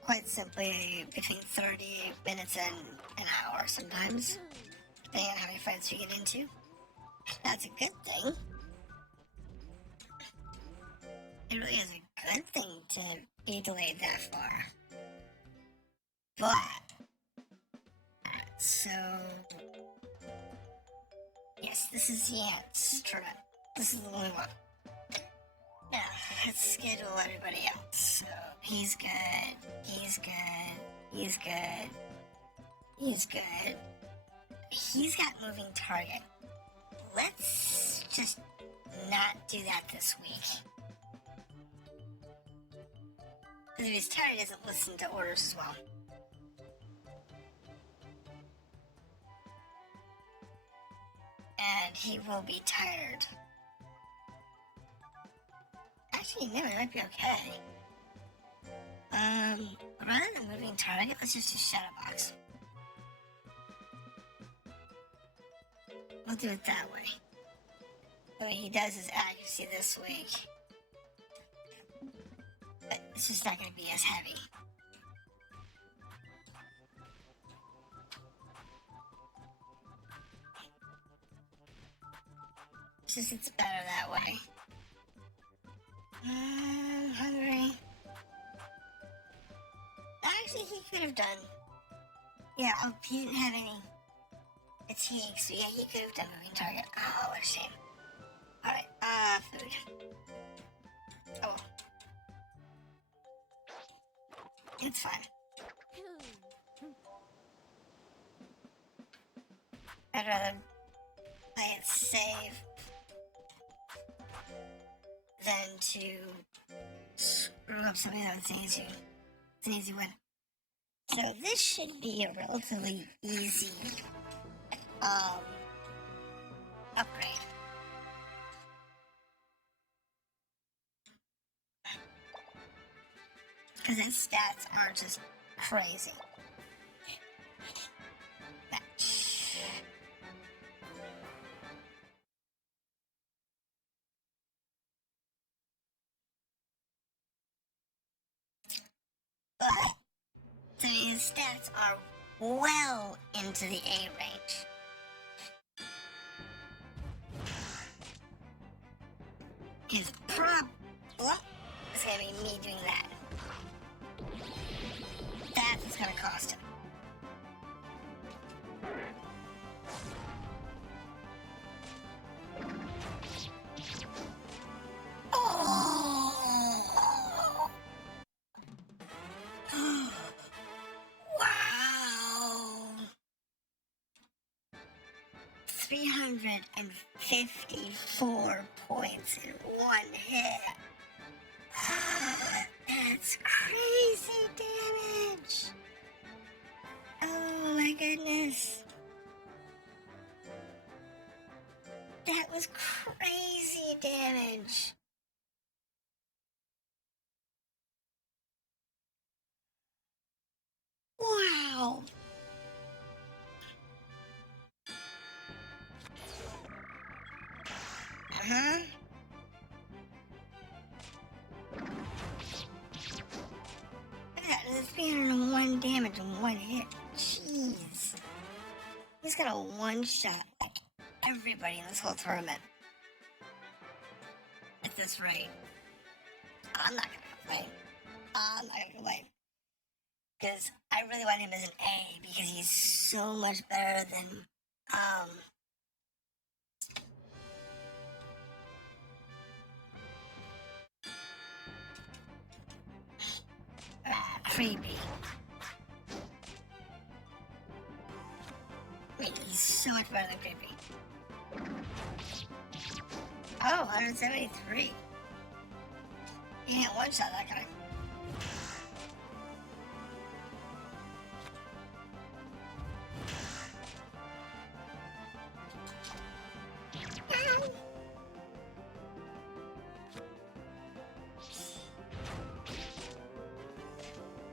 quite simply between 30 minutes and an hour sometimes, depending on how many fights you get into. That's a good thing. It really is a good thing to be delayed that far. But, so, yes, this is the ants tournament. This is the one we want. Now, let's schedule everybody else. So, he's good, he's good, he's good, he's good. He's got moving target. Let's just not do that this week. Because if he's tired, he doesn't listen to orders as well. And he will be tired. Actually, no, it might be okay. Rather than moving target, let's just do shadow box. We'll do it that way. What he does is accuracy this week. But it's just not going to be as heavy. It's better that way. I'm hungry. Actually, he could have done. Yeah, oh, he didn't have any fatigue, so yeah, he could have done moving target. Oh, what a shame. Alright, food. Oh. It's fine. I'd rather play it safe than to screw up something that was easy. It's an easy win. So this should be a relatively easy upgrade. Because his stats are just crazy. Match. But his stats are well into the A range. His problem is going to be me doing that. That's what's going to cost him. Oh! Wow! 300 354 points in one hit. That's crazy damage. Oh my goodness. That was crazy damage. Wow. Uh-huh. Look at that, there's 301 damage in one hit. Jeez. He's got a one-shot like everybody in this whole tournament. At this rate. I'm not gonna complain. I'm not gonna complain. Because I really want him as an A because he's so much better than creepy. Wait, he's so much better than creepy. Oh, 173. He can't one-shot that guy.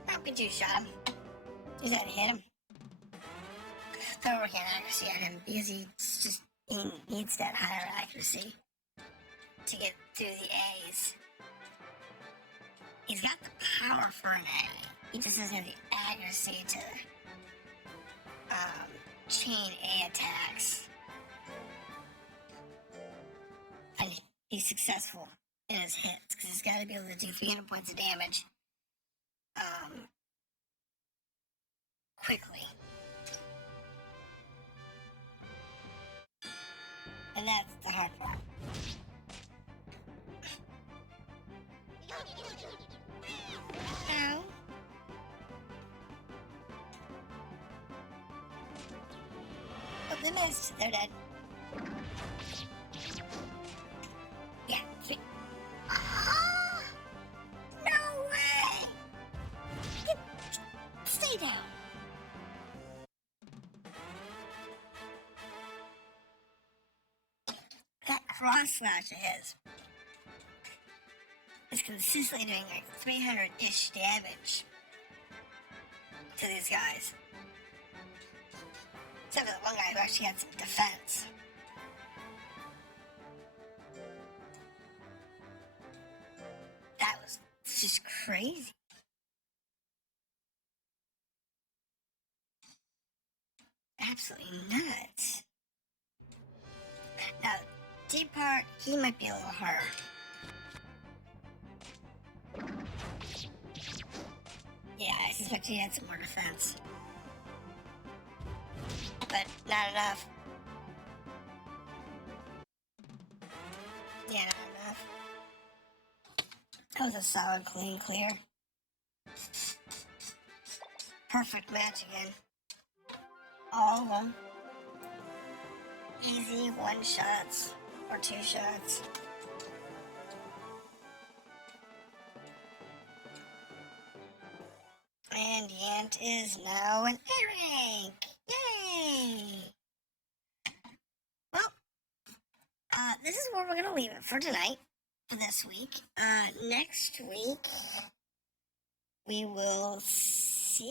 Not two shot him. Just had to hit him. They're working on accuracy on him because he needs that higher accuracy to get through the A's. He's got the power for an A. He just doesn't have the accuracy to chain A attacks. And he's successful in his hits because he's got to be able to do 300 points of damage quickly. And that's the hard part. Ow. Oh, they missed. They're dead. Yeah, 3. Oh, no way! Stay down. That cross slash of his is consistently doing like 300-ish damage to these guys. Except for the one guy who actually had some defense. That was just crazy. Absolutely nuts. Now, deep part, he might be a little hard. Yeah, I suspect he had some more defense. But not enough. Yeah, not enough. That was a solid, clean clear. Perfect match again. All of them. Easy one shots or two shots. And Yant is now an A rank. Yay! Well, this is where we're gonna leave it for tonight, for this week. Next week, we will see.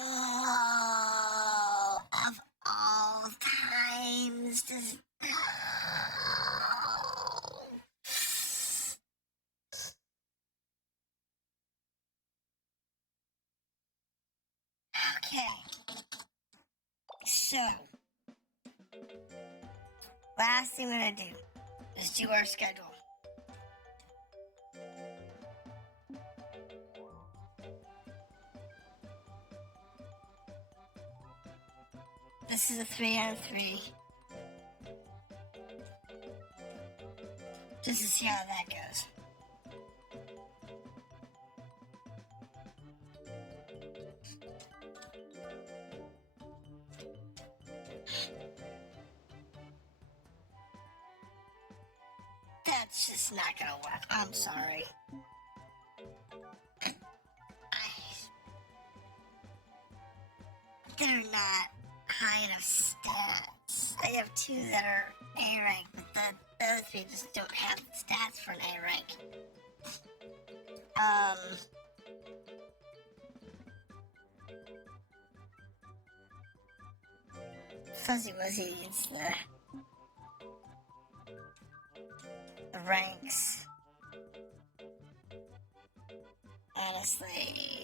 Oh, of all times, does. Okay. So, last thing we're gonna do is do our schedule. This is a 3-on-3. Just to see how that goes. That's just not gonna work. I'm sorry. They're not high enough stats. I have 2 that are A rank, but the other 3 just don't have the stats for an A rank. Fuzzy Wuzzy needs the ranks. Honestly.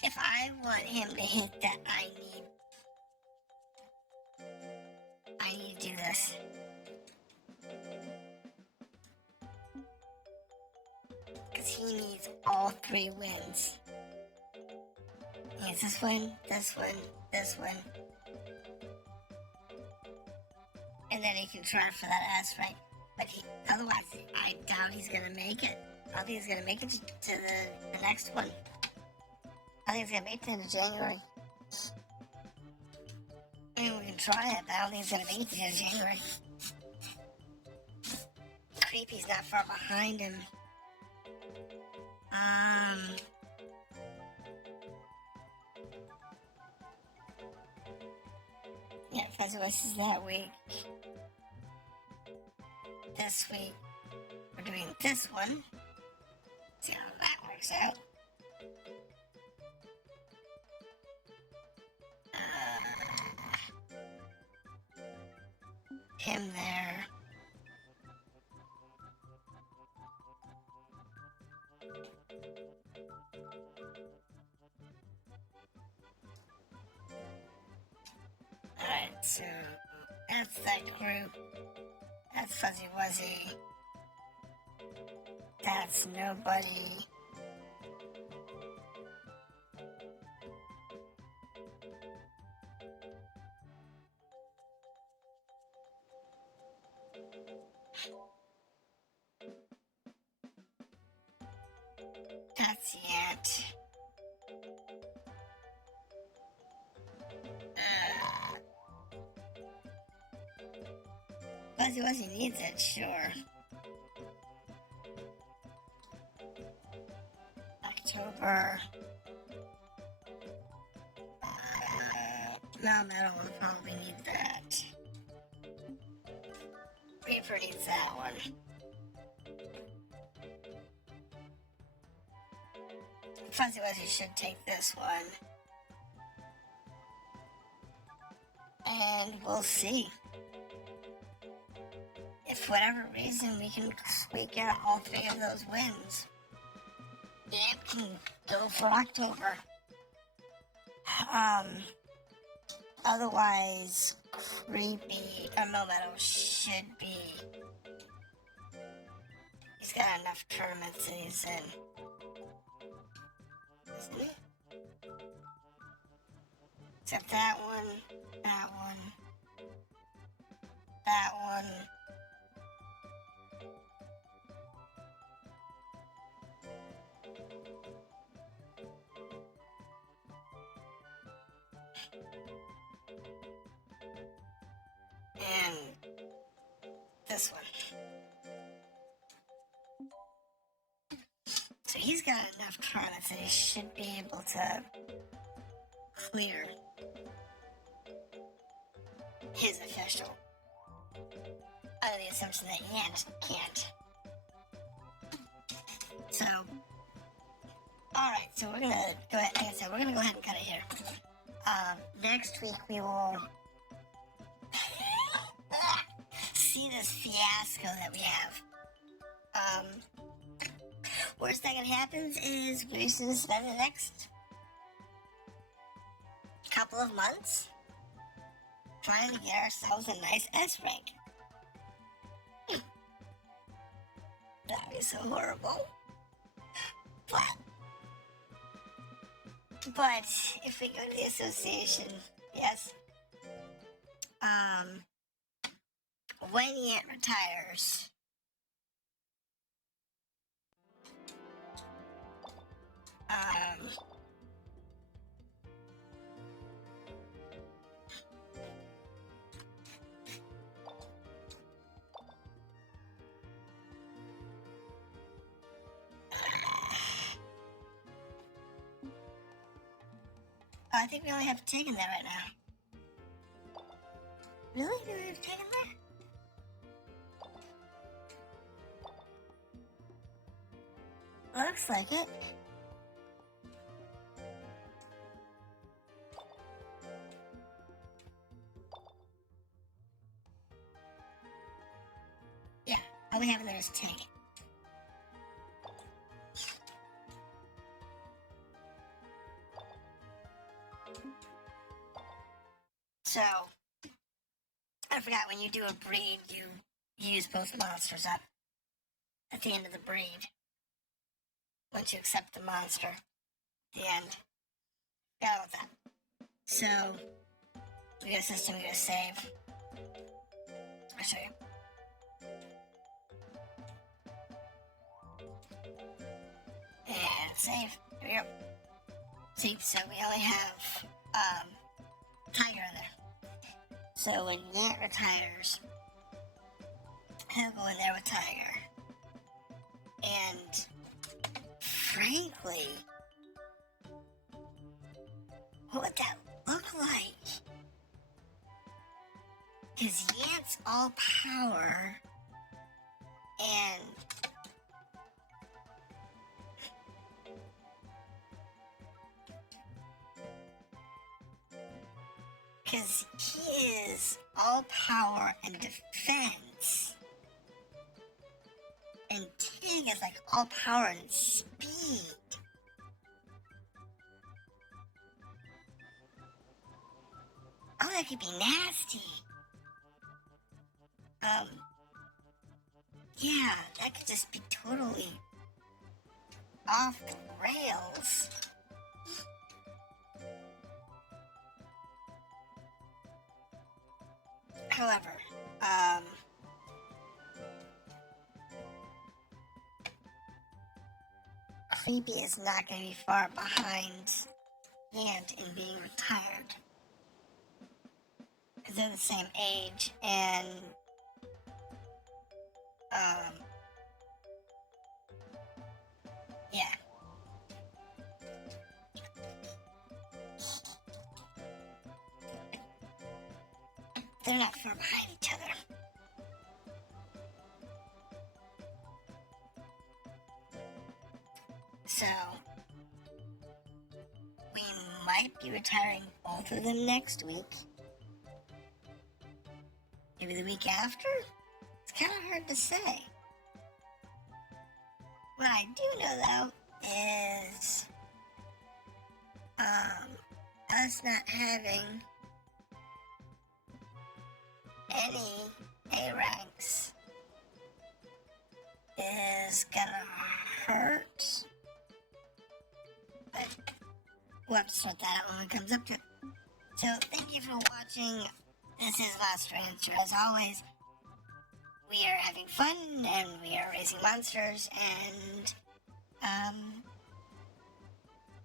If I want him to hit that, I need to do this. Because he needs all 3 wins. He needs this one, this one, this one. And then he can try for that S rank. But otherwise, I doubt he's gonna make it. I don't think he's gonna make it to the next one. I think he's gonna make it into January. I mean, we can try it, but I don't think he's gonna make it to January. Creepy's not far behind him. Yeah, Fuzzy West is that week. This week, we're doing this one. See how that works out. Him there. Alright, so that's that group. That's Fuzzy Wuzzy. That's nobody. That's it. Fuzzy Wuzzy needs it, sure. October. Metal will probably need that. Reaper needs that one. Fuzzy Wuzzy should take this one. And we'll see. If for whatever reason we can squeak out all 3 of those wins, it can go for October. Otherwise, Creepy or Metal should be. He's got enough tournaments that he's in. Isn't he? Except that one, that one, that one. And this one. So he's got enough tournaments that he should be able to clear his official. Under the assumption that Yant can't. So, alright, so we're gonna go ahead, like I said, we're gonna go ahead and cut it here. Next week we will see this fiasco that we have. Worst thing that happens is we're just gonna spend the next couple of months trying to get ourselves a nice S rank. That'd be so horrible. But if we go to the association, yes. When Yant retires, I think we only have Tig in there right now. Really? Do we have Tig in there? Looks like it. Yeah, all we have in there is Tig. So, I forgot, when you do a breed, you use both monsters up at the end of the breed. Once you accept the monster at the end. Forgot about that. So, we got a system, we got a save. I'll show you. And save. Here we go. See, so we only have Tiger in there. So when Nat retires, he'll go in there with Tiger. And frankly, what would that look like? Because Yant's all power and because he is all power and defense, and Tig is like all power and speed. Oh, that could be nasty. Yeah, that could just be totally off the rails. However, Creepy is not going to be far behind Ant in being retired. Because they're the same age, and, yeah. They're not far behind each other. So, we might be retiring both of them next week. Maybe the week after? It's kind of hard to say. What I do know, though, is us not having any A ranks is gonna hurt. But we'll have to sort that out when it comes up to it. So thank you for watching. This is Monster Answer. As always, we are having fun and we are raising monsters, and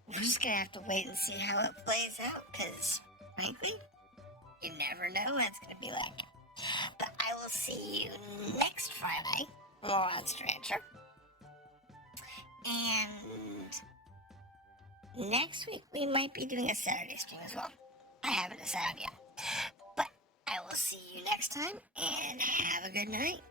we're just gonna have to wait and see how it plays out, because frankly, you never know what it's gonna be like. But I will see you next Friday for more Monster Answer. And next week we might be doing a Saturday stream as well. I haven't decided yet. But I will see you next time, and have a good night.